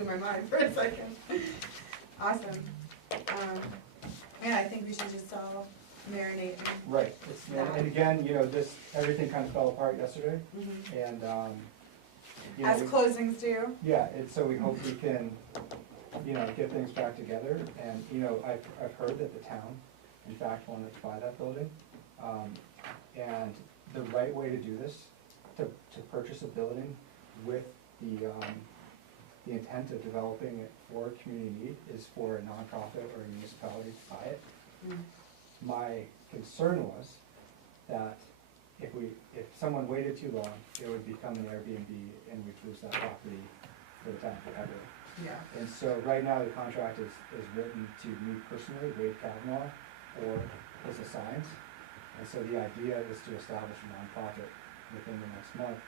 blew my mind for a second. Awesome. Yeah, I think we should just all marinate. Right, and again, you know, this, everything kind of fell apart yesterday, and, you know, As closings do. yeah, and so we hope we can, you know, get things back together, and, you know, I've heard that the town, in fact, wanted to buy that building. And the right way to do this, to purchase a building with the intent of developing it for community need, is for a nonprofit or a municipality to buy it. My concern was that if someone waited too long, it would become an Airbnb and we'd lose that property for the town forever. Yeah. And so right now, the contract is written to me personally, Wade Kavanaugh, or his assigns. And so the idea is to establish a nonprofit within the next month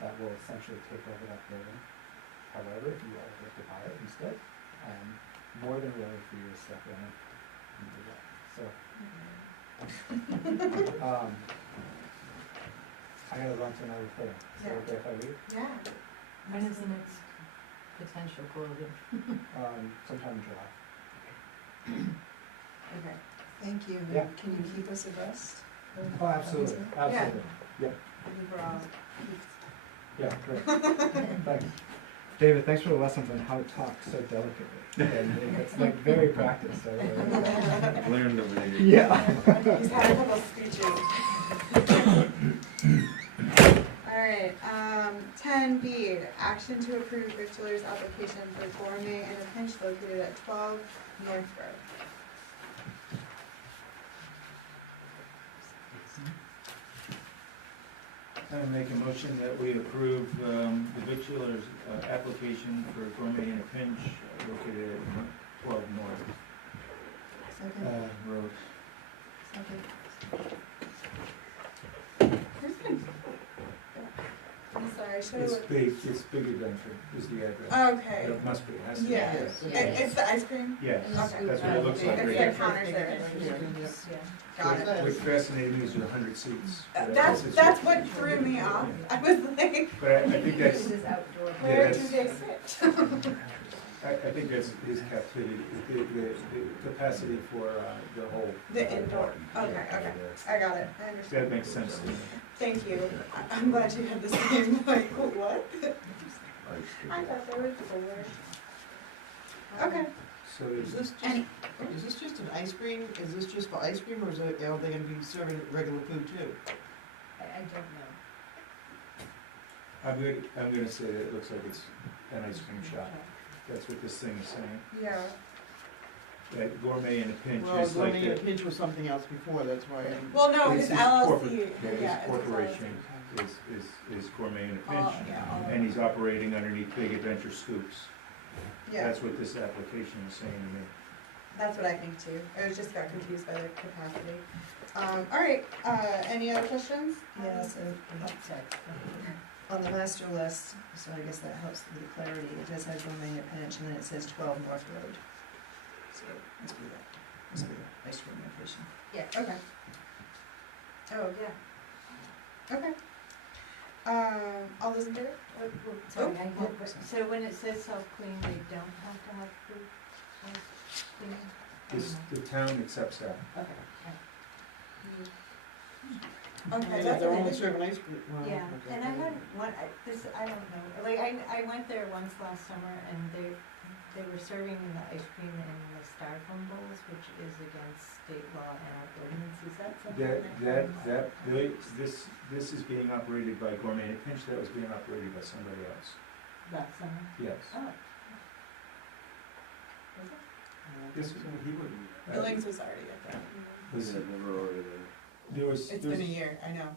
that will essentially take over that building. However, if you all would like to buy it instead, I'm more than willing for you to step in and do that. So, I gotta run to another thing. Is it okay if I leave? Yeah. When is the next potential closing? Sometime in July. Okay. Thank you. Yeah. Can you keep us abreast? Oh, absolutely, absolutely. Yeah, I think we're all. yeah, great. Thanks. David, thanks for the lessons on how to talk so delicately. And it's like very practiced. I've learned over the years. Yeah. He's had a couple speeches. All right, 10B, action to approve victualler's application for Gourmet in a Pinch located at 12 North Road. I make a motion that we approve the victualer's application for Gourmet in a Pinch located at 12 North Second, Road. second. I'm sorry, I should have looked. It's Big Adventure is the address. Okay. It must be, it has to be. Yeah, it's the ice cream? Yes, Okay. that's what it looks like right It's there. the counters there. Got it. What's fascinating me is there are 100 seats. That's what threw me off. I was like, But I think that's, This is outdoor. where do that's- they sit? I think that's his captivity, the capacity for the whole. The indoor, okay, I got it, I understand. That makes sense to me. Thank you. I'm glad you have the same, like, what? I thought there was four. Okay. So Is there's, this just an ice cream? Is this just for ice cream, or are they gonna be serving regular food too? I don't know. I'm gonna say that it looks like it's an ice cream shop. That's what this thing is saying. Yeah, That Gourmet in a Pinch Well, is like Gourmet in a the. Pinch was something else before, that's why I'm. well, no, It's his corporate- LLC, yeah, yeah. his corporation is Gourmet in a Oh, Pinch, yeah, all and he's operating underneath Big Adventure Scoops. Yeah, That's what this application is saying to me. that's what I think too. I was just got confused by the capacity. All right, any other questions? Yeah, so Sorry. on the master list, so I guess that helps with the clarity, it does have Gourmet in a Pinch, and then it says 12 North Road. So, let's do that. Let's do that, ice cream location. Yeah, okay. Oh, yeah. Okay. All those in favor? Sorry, I Oh, had, so when it says self-clean, they don't have to have food? cleaning? The town accepts that. Okay, Okay, Yeah, that's they're an only interesting. serving ice cream. Well, Yeah, okay. and I had one, I don't know, like, I went there once last summer and they were serving the ice cream in the styrofoam bowls, which is against state law and our ordinance, is that something? This is being operated by Gourmet in a Pinch, that was being operated by somebody else. Last summer? Yes. Oh. Is it? This, he would. Billings was already at that. There was. It's been a year, I know.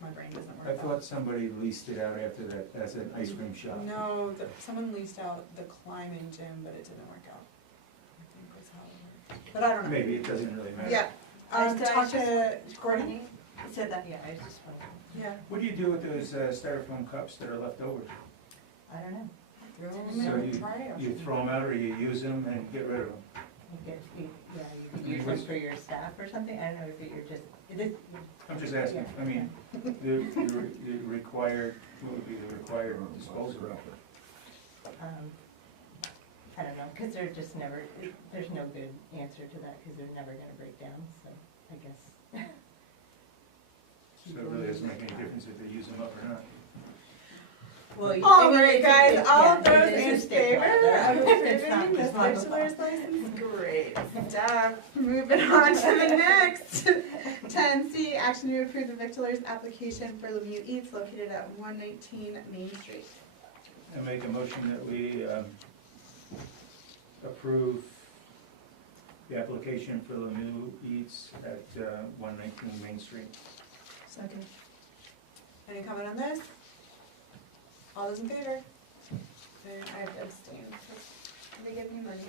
My brain doesn't I work. thought somebody leased it out after that as an ice cream shop. No, someone leased out the climbing gym, but it didn't work out. I think was how it worked. But I don't know. Maybe, it doesn't really matter. Yeah. I Talk just- to Gordon. I said that, yeah, I just wondered. Yeah. What do you do with those styrofoam cups that are left over? I don't know. Throw So them in, try it. You throw them out or you use them and get rid of them? You use them for your staff or something, I don't know if you're just, it is. I'm just asking, I mean, the required, what would be the required disposal? I don't know, because they're just never, there's no good answer to that, because they're never gonna break down, so I guess. So it really doesn't make any difference if they use them up or not. Well, All I mean, right, it's a- guys, it's- all yeah, of those it is in a stick favor ladder. of It's not approving this responsible. victualer's license? Great stuff. Moving on to the next. 10C, action to approve the victualer's application for Lemieux Eats located at 119 Main Street. I make a motion that we approve the application for Lemieux Eats at 119 Main Street. Second. Any comment on this? All those in favor? And I have to abstain, because they give me money.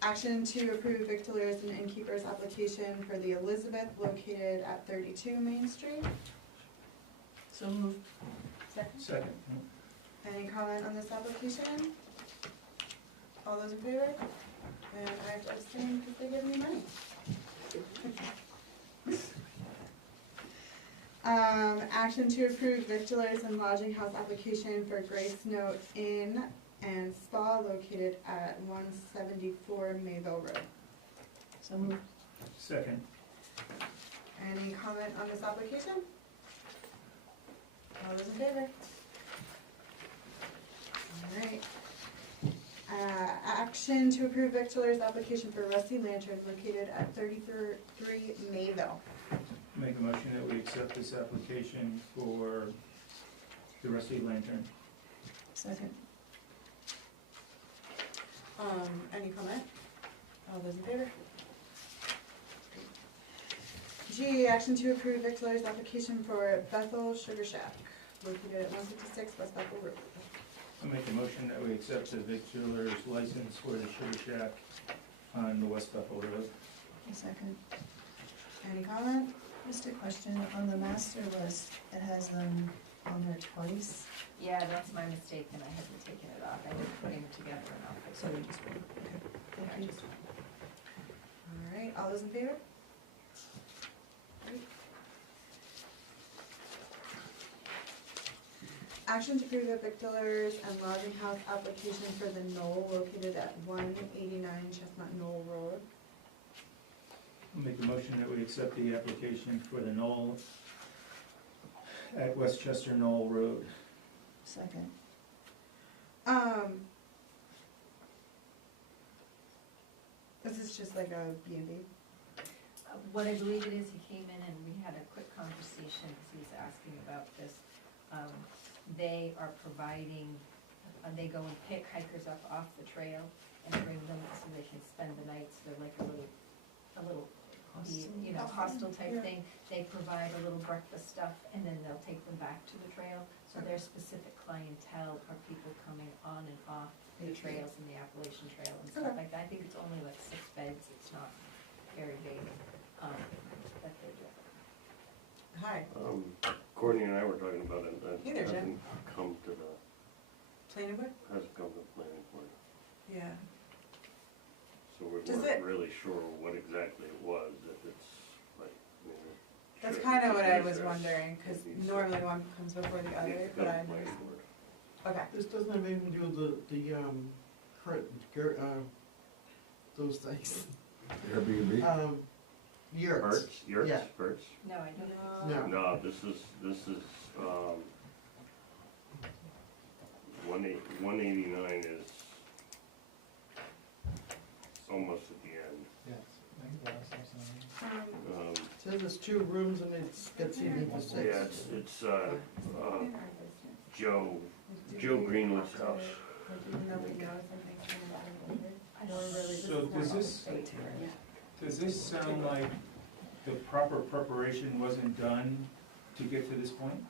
Action to approve victualers and innkeepers application for the Elizabeth located at 32 Main Street. So moved. Second. Any comment on this application? All those in favor? And I have to abstain because they give me money. Action to approve victualers and lodging house application for Grace Note Inn and Spa located at 174 Mayville Road. So moved. Second. Any comment on this application? All those in favor? Alright. Action to approve victualers application for Rusty Lantern located at 33 Mayville. Make a motion that we accept this application for the Rusty Lantern. Second. Any comment? All those in favor? G, action to approve victualers application for Bethel Sugar Shack located at 156 West Bethel Road. I make a motion that we accept the victualer's license for the Sugar Shack on the West Bethel Road. Second. Any comment? Just a question, on the master list, it has them on there twice, Yeah, that's my mistake, and I haven't taken it off. I was putting it together and I'll fix so it. we just, okay, Yeah, thank you. just- Alright, all those in favor? Great. Action to approve the victualers and lodging house application for the Knoll located at 189 Chestnut Knoll Road. Make a motion that we accept the application for the Knoll at Westchester Knoll Road. Second. This is just like a B&B. What I believe it is, he came in and we had a quick conversation, because he was asking about this. They are providing, they go and pick hikers up off the trail and bring them so they can spend the night, so they're like a little, you know, hostel type Yeah. thing. They provide a little breakfast stuff, and then they'll take them back to the trail. So their specific clientele are people coming on and off the trails and the Appalachian Trail and stuff Okay. like that. I think it's only like 6 beds, it's not very big, that they're doing. Hi, Courtney and I were talking about it, that Hey there, Jen. hasn't come to the, planning board? hasn't come to the planning board. Yeah. So we Does weren't it- really sure what exactly it was, if it's like, you know. That's should- kind of what I should was address- wondering, because it needs to- normally one comes before the needs other, to but go to I the was, planning board. okay. This doesn't have anything to do with those things. Airbnb? Yurts. Yurts, Yeah. Yurts? No, I don't think No. No, this is, 189 is almost at the end. Says it's 2 rooms and it's got seating for 6. Yeah, it's Joe Greenwood's house. Nobody knows, I don't really. So does this sound like the proper preparation wasn't done to get to this point?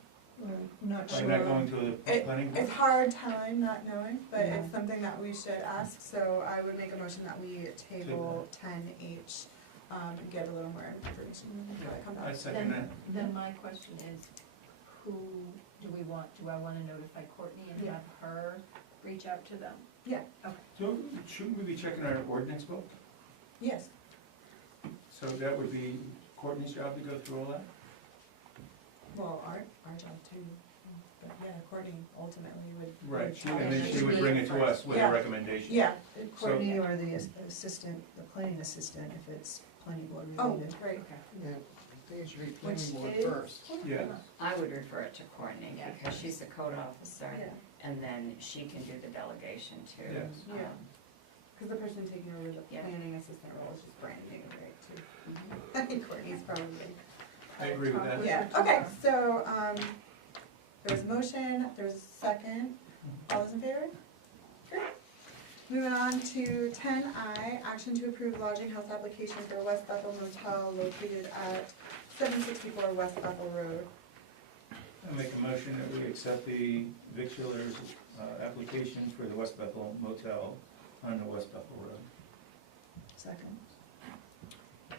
Not By sure. not going to the planning board? It's hard telling, not knowing, but it's something that we should ask, so I would make a motion that we table 10H, and get a little more information before I come I back. second that. Then my question is, who do I wanna notify Courtney and have her reach out to them? So shouldn't we be checking our ordinance book? Yes, So that would be Courtney's job to go through all that? Well, our our job too. But yeah, Courtney ultimately would. Right, tell and then us. she would bring it to us with Yeah. a recommendation. Yeah, Courtney or the assistant, the planning assistant, if it's planning board oh, related. great. Yeah, I think it should be Which planning board is- first. Yeah, I would refer it to Courtney, Yeah. because she's the code officer, Yeah. and then she can do the delegation too. Yes. Yeah. Cause the person taking over the Yeah. planning assistant role is just brand new, right, too. Mhm. I think Courtney's probably. I agree with that. Yeah, okay, so, there's a motion, there's a second, all those in favor? Great. Moving on to 10I, action to approve lodging house application for West Bethel Motel located at 764 West Bethel Road. I make a motion that we accept the victualler's application for the West Bethel Motel on the West Bethel Road. Second.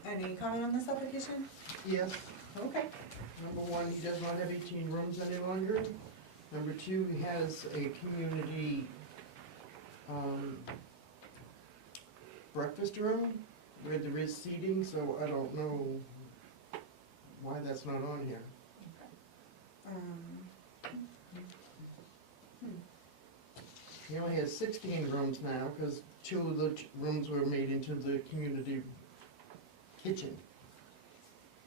Any comment on this application? Yes. Okay. Number one, he does not have 18 rooms any longer. Number two, he has a community breakfast room where there is seating, so I don't know why that's not on here. He only has 16 rooms now, because 2 of the rooms were made into the community kitchen.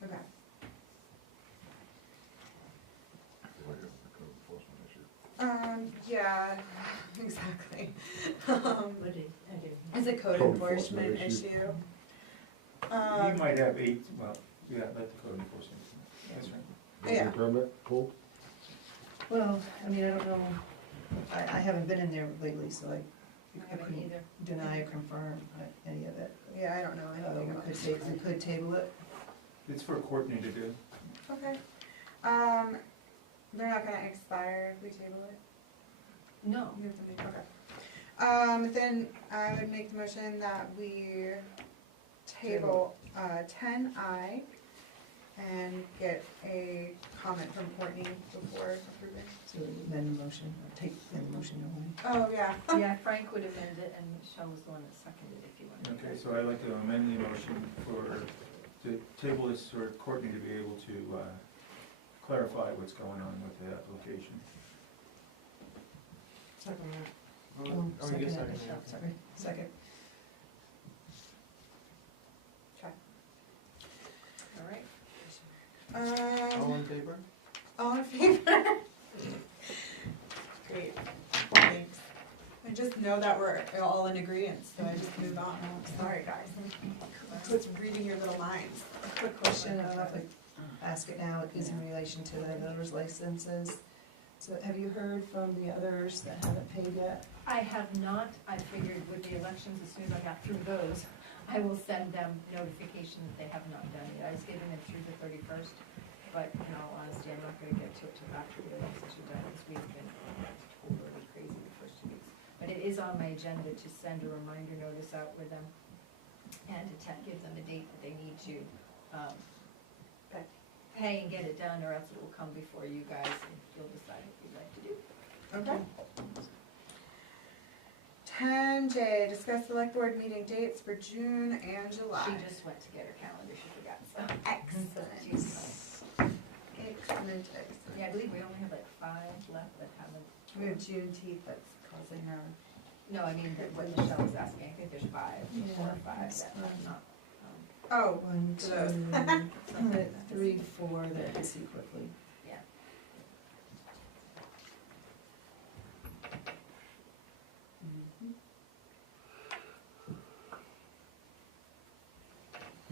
Okay. Like a code enforcement issue. Yeah, exactly. Is Is it code Code enforcement enforcement issue. issue? He might have 8, well, yeah, let the code enforcement, that's right. Yeah. Building permit, pulled? Well, I mean, I don't know, I haven't been in there lately, so I haven't couldn't either. deny or confirm any of it. Yeah, I don't know anything about this. We could table it. It's for Courtney to do. Okay. They're not gonna expire if we table it? No. You have to make, okay. Then I would make the motion that we table, 10I and get a comment from Courtney before approving. So amend the motion, or take the motion away. Oh, yeah. Yeah, Frank would amend it, and Michelle was the one that seconded it, if you wanted. Okay, so I'd like to amend the motion to table this for Courtney to be able to clarify what's going on with the application. Second that. Oh, Oh, second you it, second Michelle, that. sorry, second. All right. All in favor? All in favor? Great, thanks. I just know that we're all in agreement, so I just move on. Sorry, guys. I'm just reading your little lines. A quick question, I don't know if I ask it now, it is in relation to the voters' licenses. So have you heard from the others that haven't paid yet? I have not, I figured with the elections, as soon as I got through those, I will send them notification that they have not done it. I was giving them through the 31st, but in all honesty, I'm not gonna get to it till after the elections are done, because we've been totally crazy the first 2 weeks. But it is on my agenda to send a reminder notice out with them, and to give them a date that they need to, pay and get it done, or else it will come before you guys, and you'll decide what you'd like to do. Okay. 10J, discuss select board meeting dates for June and July. She just went to get her calendar, she forgot, so. Excellent. She's- Excellent, excellent. Yeah, I believe we only have like 5 left that haven't. We have Juneteenth that's causing her. No, I mean, what Michelle was asking, I think there's 5, 4 or 5 that's that fine. have not. Oh, 1, those. 2, 3, 4 that I can see quickly. Yeah.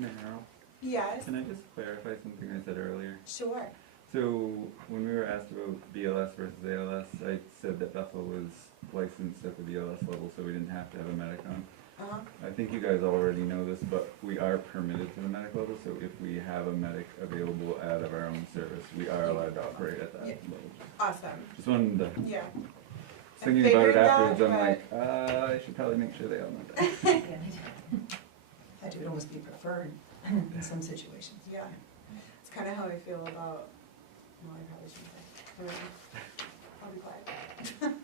Meryl, Yes, can I just clarify something I said earlier? sure. So, when we were asked about BLS versus ALS, I said that Bethel was licensed at the BLS level, so we didn't have to have a medic on. Uh-huh. I think you guys already know this, but we are permitted to the medic level, so if we have a medic available out of our own service, we are allowed to operate at that Yeah. level. Awesome, Just wanted to, yeah. thinking about it figured that, afterwards, I'm but- like, I should probably make sure they all know that. That would almost be preferred in some situations. Yeah, it's kind of how I feel about, well, I probably shouldn't say. I'll be quiet.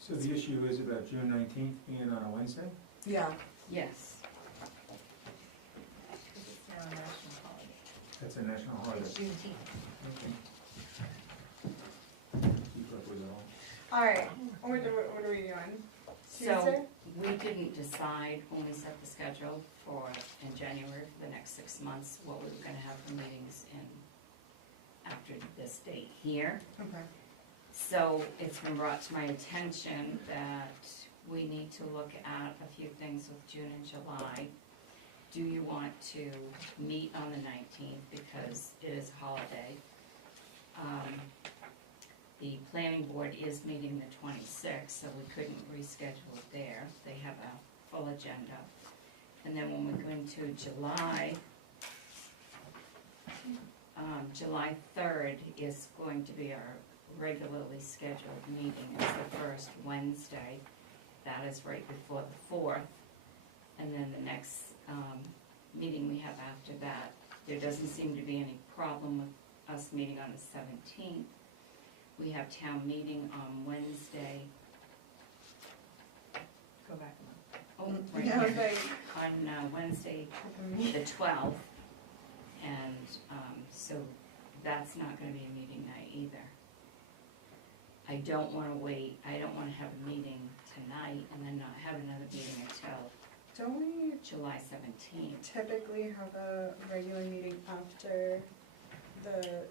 So the issue is about June 19th being on a Wednesday? Yeah, Yes. It's now a national holiday. That's a national holiday. It's Juneteenth. Keep up with it all. All right, what are we doing? So, Tuesday? we didn't decide when we set the schedule for, in January, for the next 6 months, what we were gonna have for meetings in, after this date here. Okay. So it's been brought to my attention that we need to look at a few things with June and July. Do you want to meet on the 19th because it is a holiday? The planning board is meeting the 26th, so we couldn't reschedule it there. They have a full agenda. And then when we go into July, July 3rd is going to be our regularly scheduled meeting. It's the first Wednesday. That is right before the 4th. And then the next meeting we have after that, there doesn't seem to be any problem with us meeting on the 17th. We have town meeting on Wednesday. Go back a month. Oh, right Yeah, I was here. like, On Wednesday, the 12th. And so that's not gonna be a meeting night either. I don't wanna wait, I don't wanna have a meeting tonight and then not have another meeting until don't we July 17th. typically have a regular meeting after the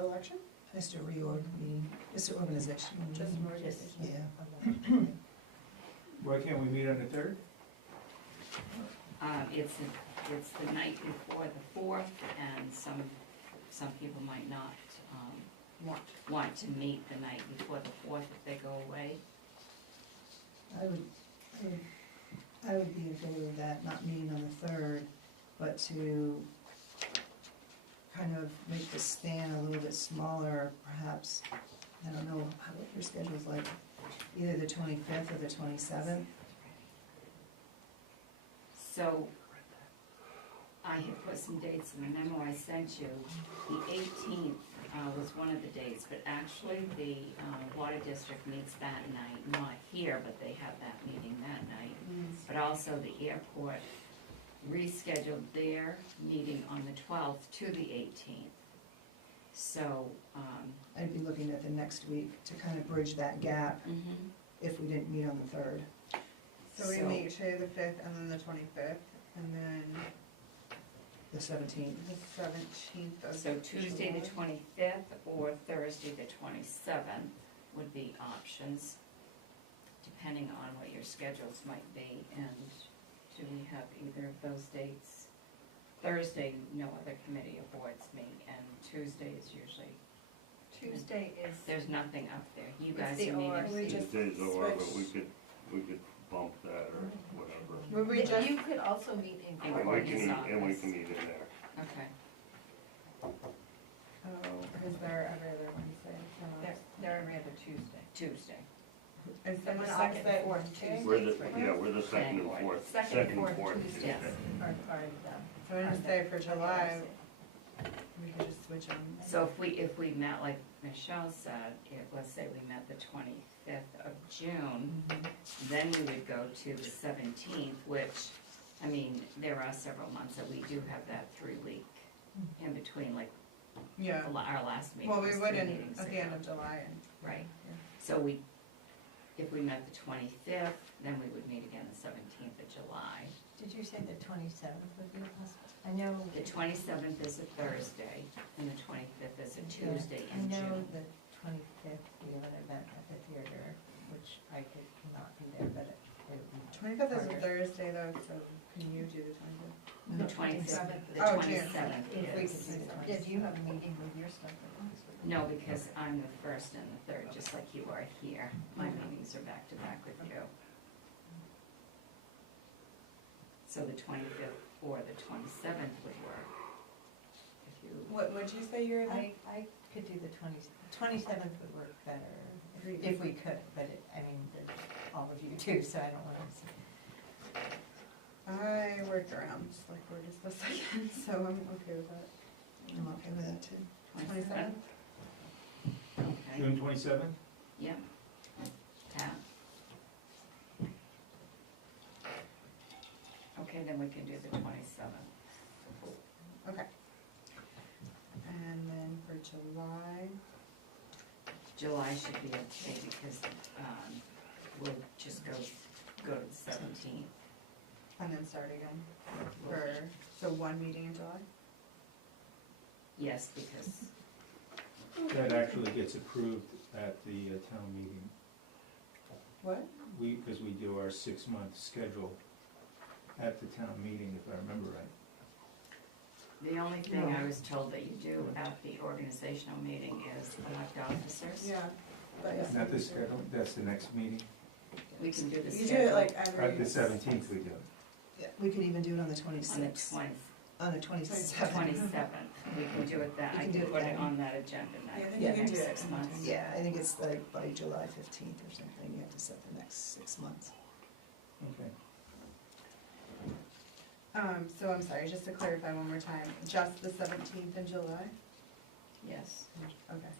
election? Just a reorg meeting, just an organization. Just meeting. more Just- Yeah. Why can't we meet on the 3rd? It's the night before the 4th, and some people might not want to meet the night before the 4th if they go away. I would be in favor of that, not meeting on the 3rd, but to kind of make the span a little bit smaller, perhaps, I don't know what your schedule's like, either the 25th or the 27th. So, I have put some dates in the memo I sent you. The 18th was one of the dates, but actually the water district meets that night, not here, but they have that meeting that night. But also the airport rescheduled their meeting on the 12th to the 18th. So, I'd be looking at the next week to kind of bridge that gap if we didn't meet on the 3rd. So we meet Tuesday the 5th and then the 25th, and then The 17th. the 17th of So Tuesday the July. 25th or Thursday the 27th would be options, depending on what your schedules might be. And do we have either of those dates? Thursday, no other committee or boards meet, and Tuesday is usually, Tuesday is, there's nothing up there. You It's guys the are meeting. ORC. We just Tuesdays over, but switch. we could bump that or whatever. Would we just, you could also meet in And And we Courtney's can, office. and we can meet in there. Okay. oh, is there every other Wednesday? They're every other Tuesday. Tuesday. Is And someone the else second, that fourth Tuesday? We're the, right? yeah, we're the second and Second, fourth, Second and fourth Tuesday. Tuesdays are them. So I'm gonna say for July, we could just switch them. So if we met, like Michelle said, let's say we met the 25th of June, then we would go to the 17th, which, I mean, there are several months that we do have that 3-week in between, like Yeah, our last meeting. well, we was would 3 in, meetings at the ago. end of July and. Right. So if we met the 25th, then we would meet again the 17th of July. Did you say the 27th would be possible? I know. The 27th is a Thursday, and the 25th is a Tuesday in I know June. the 25th, we have an event at the theater, which I could not be there, but it would be. 25th is a harder. Thursday though, so can you do the 25th? The 27th, the Oh, June. 27th If we could is. do the 27th. Did you have a meeting with your stuff? No, because I'm the first and the third, just like you are here. My meetings are back to back with you. So the 25th or the 27th would work. If you, Would you say you're the? I could do the 27th would work better, if we could, but it, I mean, there's all of you too, so I don't want to. I worked around select board just this second, so I'm okay with that. I'm okay with that too. 27th? Okay, June 27th? yep. Pat? Okay, then we can do the 27th. Okay. July. July should be okay because, we'll just go to the 17th. And then start again so one meeting in July? Yes, because, That actually gets approved at the town meeting. What? Because we do our 6-month schedule at the town meeting, if I remember right. the only thing I was told that you do at the organizational meeting is elect officers. Yeah. But Not the schedule, that's the next meeting. We can do the you schedule. do it like every. At the 17th we do. Yeah, we could even do it on the On the 26th, 20th, on the 27th. 27th, we can do it that, We I can can do it put it then. on that agenda Yeah, I night, think the you can next do it 6 months. Yeah, I think it's like by July 15th or something, you have to set the next 6 months. Okay. So I'm sorry, just to clarify one more time, just the 17th in July? Yes. Okay.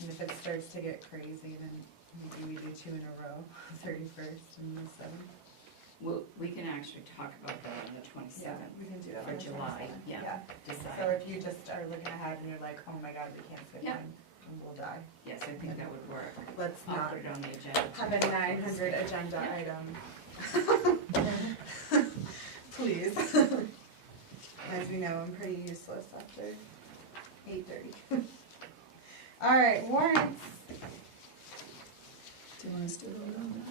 And if it starts to get crazy, then maybe we do 2 in a row, 31st and the 7th? Well, we can actually talk about that on the 27th. We can do it For on the July, 27th. yeah. So Decide. if you just are looking ahead and you're like, oh my god, we can't fit Yeah. one, and we'll die. Yes, I think that would work. Let's I'll not put it on the agenda. have a 900 agenda Yeah. item. Please. As you know, I'm pretty useless after 8:30. All right, warrants. Do you want us to vote on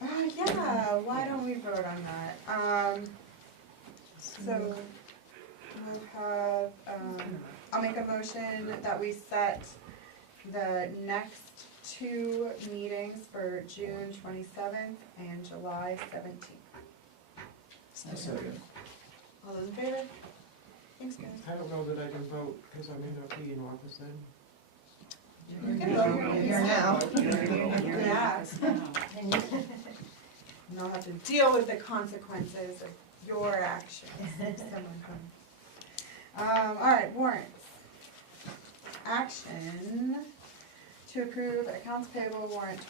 that? Yeah, why don't we vote on that? So we'll have, I'll make a motion that we set the next 2 meetings for June 27th and July 17th. Second. All those in favor? Thanks, guys. I don't know that I can vote, because I may not be in office then. You can vote. You're here now. You're in Yeah. office now. And I'll have to deal with the consequences of your actions. Someone come. All right, warrants. Action to approve accounts payable warrant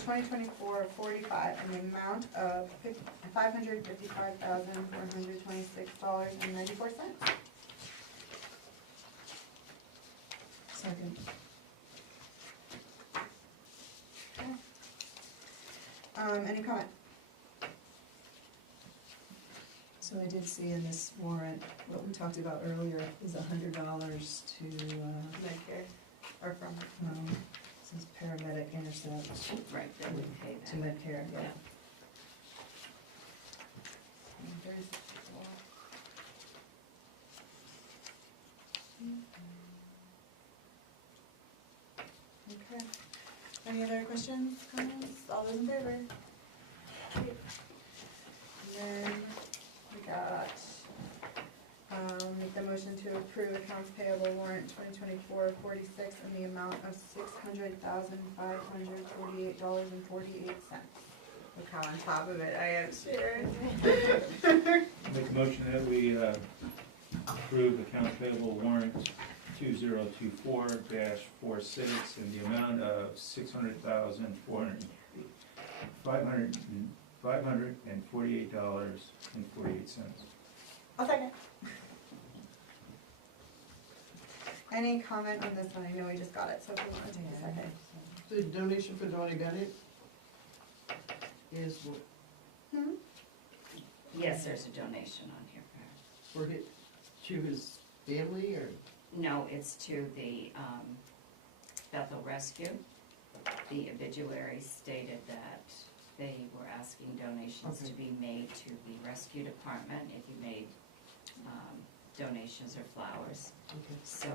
2024-45 in the amount of $555,426.94. Second. Any comment? So I did see in this warrant, what we talked about earlier is $100 to, Medicare, or from, says paramedic intercept Right, that would pay to that. Medicare, yeah. Yeah. there's, okay. Any other questions, comments? All those in favor? And then we got, make the motion to approve accounts payable warrant 2024-46 in the amount of $600,548.48. Look how on top of it I am, Sharon. Make a motion that we approve accounts payable warrant 2024-46 in the amount of $548.48. I'll second. Any comment on this one? I know we just got it, so if you want to take a second. The donation for Donnie Bennett is Yes, there's a donation on here for her. for it to his family, or? No, it's to the Bethel Rescue. The obituary stated that they were asking donations to be made to the rescue department if you made donations or flowers. Okay. So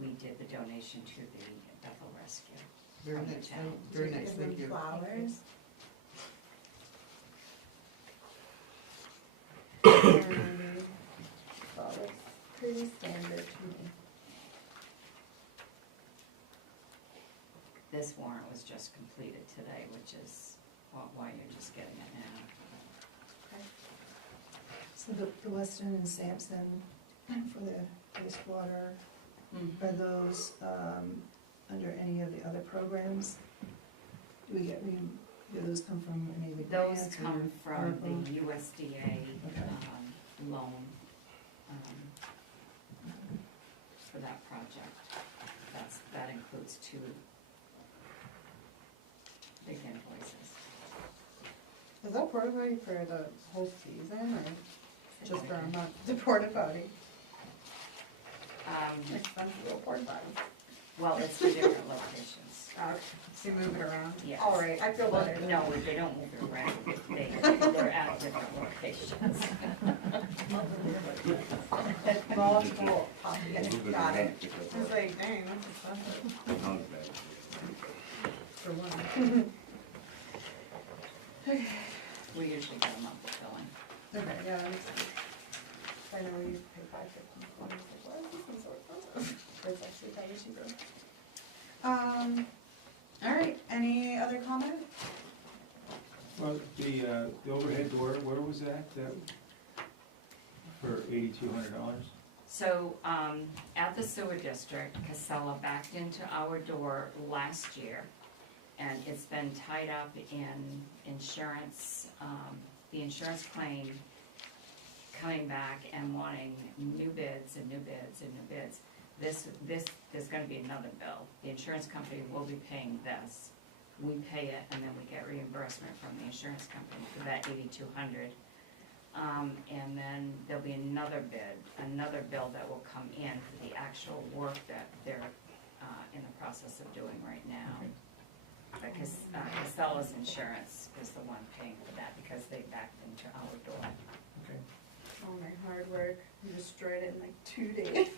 we did the donation to the Bethel Rescue. Very From the nice, town. very nice, Give them thank you. flowers. Well, looks pretty standard to me. This warrant was just completed today, which is why you're just getting it now. So the Weston and Sampson for the wastewater, are those under any of the other programs? Do we get, do those come from any of the grants? Those or come from ARPA? the USDA Okay. loan includes 2 big invoices. Is that porta potty for the whole season or just for a month? The porta potty, expensive little porta potty. Well, it's for different locations. So you move it around? Yes. All right, I feel better. No, they don't move it around, they're at different locations. Multiple potties, got it. I was like, dang, that's expensive. For one. We usually get a month of filling. Okay, yeah, that makes sense. I know we used to pay $5.50 for one. I was like, why is this one so expensive? But it's actually probably cheaper. All right, any other comment? Well, the overhead door, where was that, for $8,200? So, at the sewer district, Casella backed into our door last year, and it's been tied up in insurance, the insurance claim coming back and wanting new bids and new bids and new bids. There's gonna be another bill. The insurance company will be paying this. We pay it, and then we get reimbursement from the insurance company for that $8,200. And then there'll be another bill that will come in for the actual work that they're, in the process of doing right now. Because, Casella's insurance is the one paying for that, because they backed into our door. Okay. All my hard work, you destroyed it in like 2 days.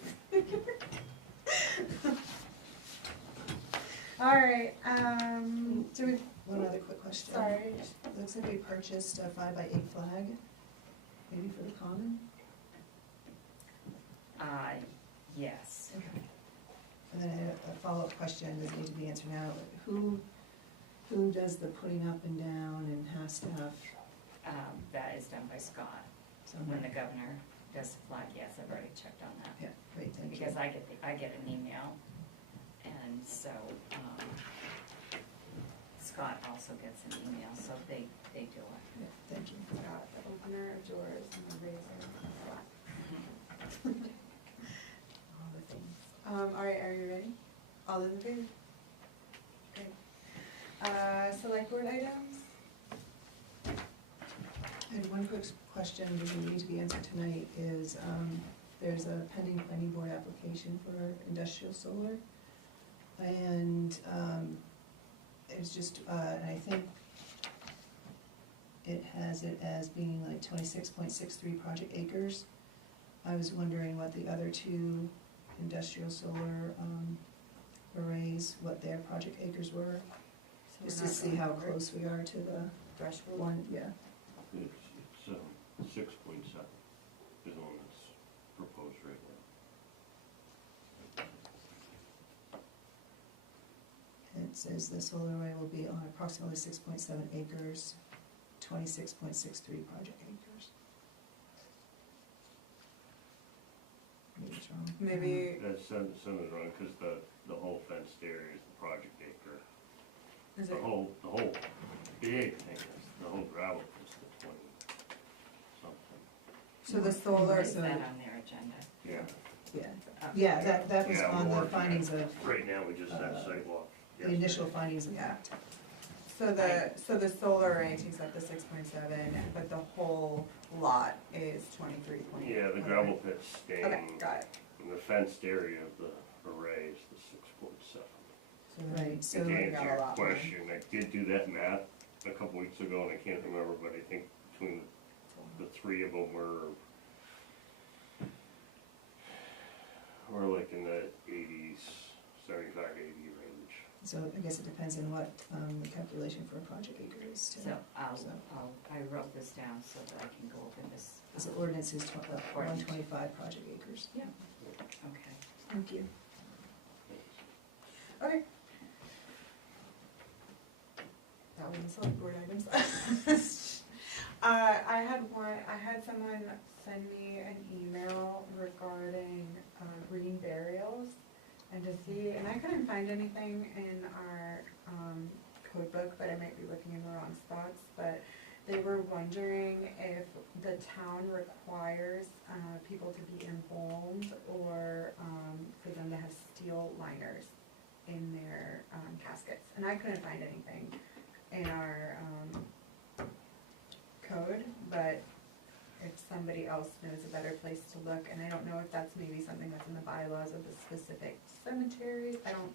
All right, do we, One other quick question. sorry, Looks like we purchased a 5x8 flag, maybe for the common? Yes. And then I have a follow-up question, doesn't need to be answered now, but who does the putting up and down and has to have That is done by Scott. someone? When the governor does the flag, yes, I've already checked on that. Yeah, great, thank you. Because I get an email, and so, Scott also gets an email, so they do it. Yeah, thank you. got the opener of doors and the razor. All the things. All right, are you ready? All in favor? Great. Select board items? And one quick question, that doesn't need to be answered tonight, is there's a pending planning board application for industrial solar. And it's just, and I think it has it as being like 26.63 project acres. I was wondering what the other 2 industrial solar arrays, what their project acres were, just to see how close we are to the Threshold. one, yeah. It's 6.7 is the one that's proposed right now. It says the solar array will be on approximately 6.7 acres, 26.63 project acres. Maybe it's wrong. Maybe, That's something wrong, because the whole fenced area is the project acre. is The it, whole big thing is, the whole gravel is the 20 something. so the solar, Is that on their agenda? Yeah. Yeah, that was Yeah, on we're the working findings of, Right now, we just had a sidewalk. the initial findings of fact. so the solar array takes up the 6.7, but the whole lot is 23.8. Yeah, the gravel pit's staying. Okay, got it. And the fenced area of the array is the 6.7. Right, so, To we answer got a your lot more. question, I did do that math a couple weeks ago, and I can't remember, but I think between the 3 of them were like in the 80s, 75, 80 range. so I guess it depends on what the calculation for a project acre is too. So I wrote this down so that I can go over this. Because the ordinance is 125 project acres. Yeah. Okay. Thank you. Okay. That was the select board items. I had someone send me an email regarding green burials and to see, and I couldn't find anything in our code book, but I might be looking in the wrong spots, but they were wondering if the town requires people to be embalmed or for them to have steel liners in their caskets. And I couldn't find anything in our code, but if somebody else knows a better place to look, and I don't know if that's maybe something that's in the bylaws of the specific cemeteries, I don't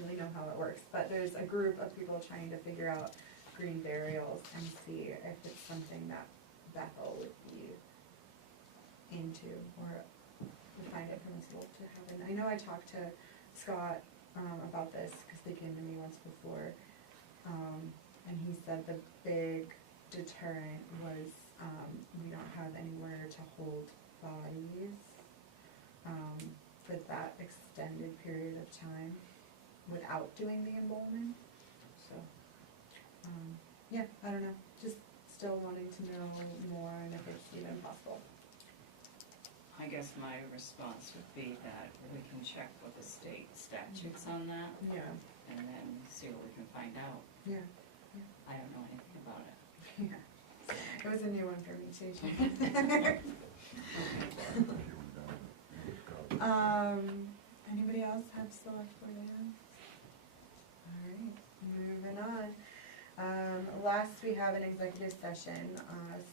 really know how it works, but there's a group of people trying to figure out green burials and see if it's something that Bethel would be into, or would find it permissible to happen. I know I talked to Scott about this, because they came to me once before, and he said the big deterrent was we don't have anywhere to hold bodies for that extended period of time without doing the embalming. So, yeah, I don't know, just still wanting to know more and if it's even possible. I guess my response would be that we can check with the state statutes on that Yeah, and then see what we can find out. yeah, I don't know anything about it. yeah. It was a new one for me too. Anybody else have select board items? All right, moving on. Last, we have an executive session,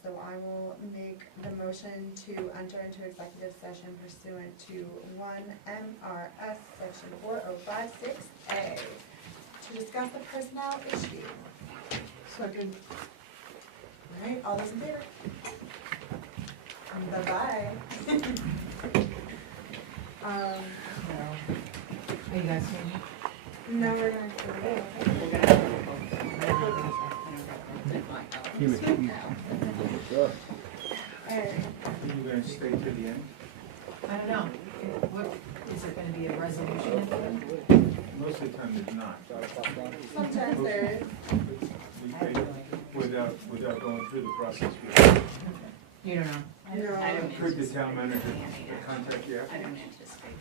so I will make the motion to enter into executive session pursuant to 1 MRS section 4056A to discuss a personnel issue. Second. All right, all those in favor? Bye-bye. Are you guys finished? No, we're gonna go. We're gonna have a vote. Alright. You're gonna stay to the end? I don't know. What, is it gonna be a resolution at the end? Most of the time there's not. Sometimes there is. Without going through the process. You don't know. No. I don't Could the anticipate town manager any, contact you I after? don't anticipate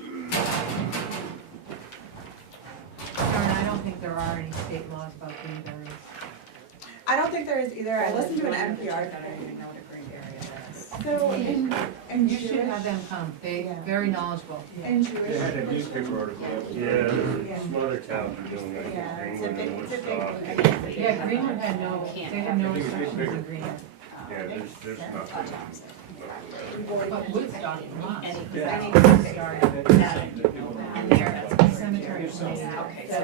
any. Karen, I don't think there are any state laws about green berries. I don't think there is either. I listened to an I NPR don't thing. even know what a green area is. So in You should have them come. They're very knowledgeable. In They Jewish. had a newspaper article that was. Yeah, some other towns are doing it, Yeah, it's Greenwood and it's a Woodstock. big. Yeah, Greenwood had no, they had no I think it's restrictions bigger. on Greenwood. Yeah, there's nothing. But Woodstock, lots. Yeah. Sorry. And there, cemetery. Okay, so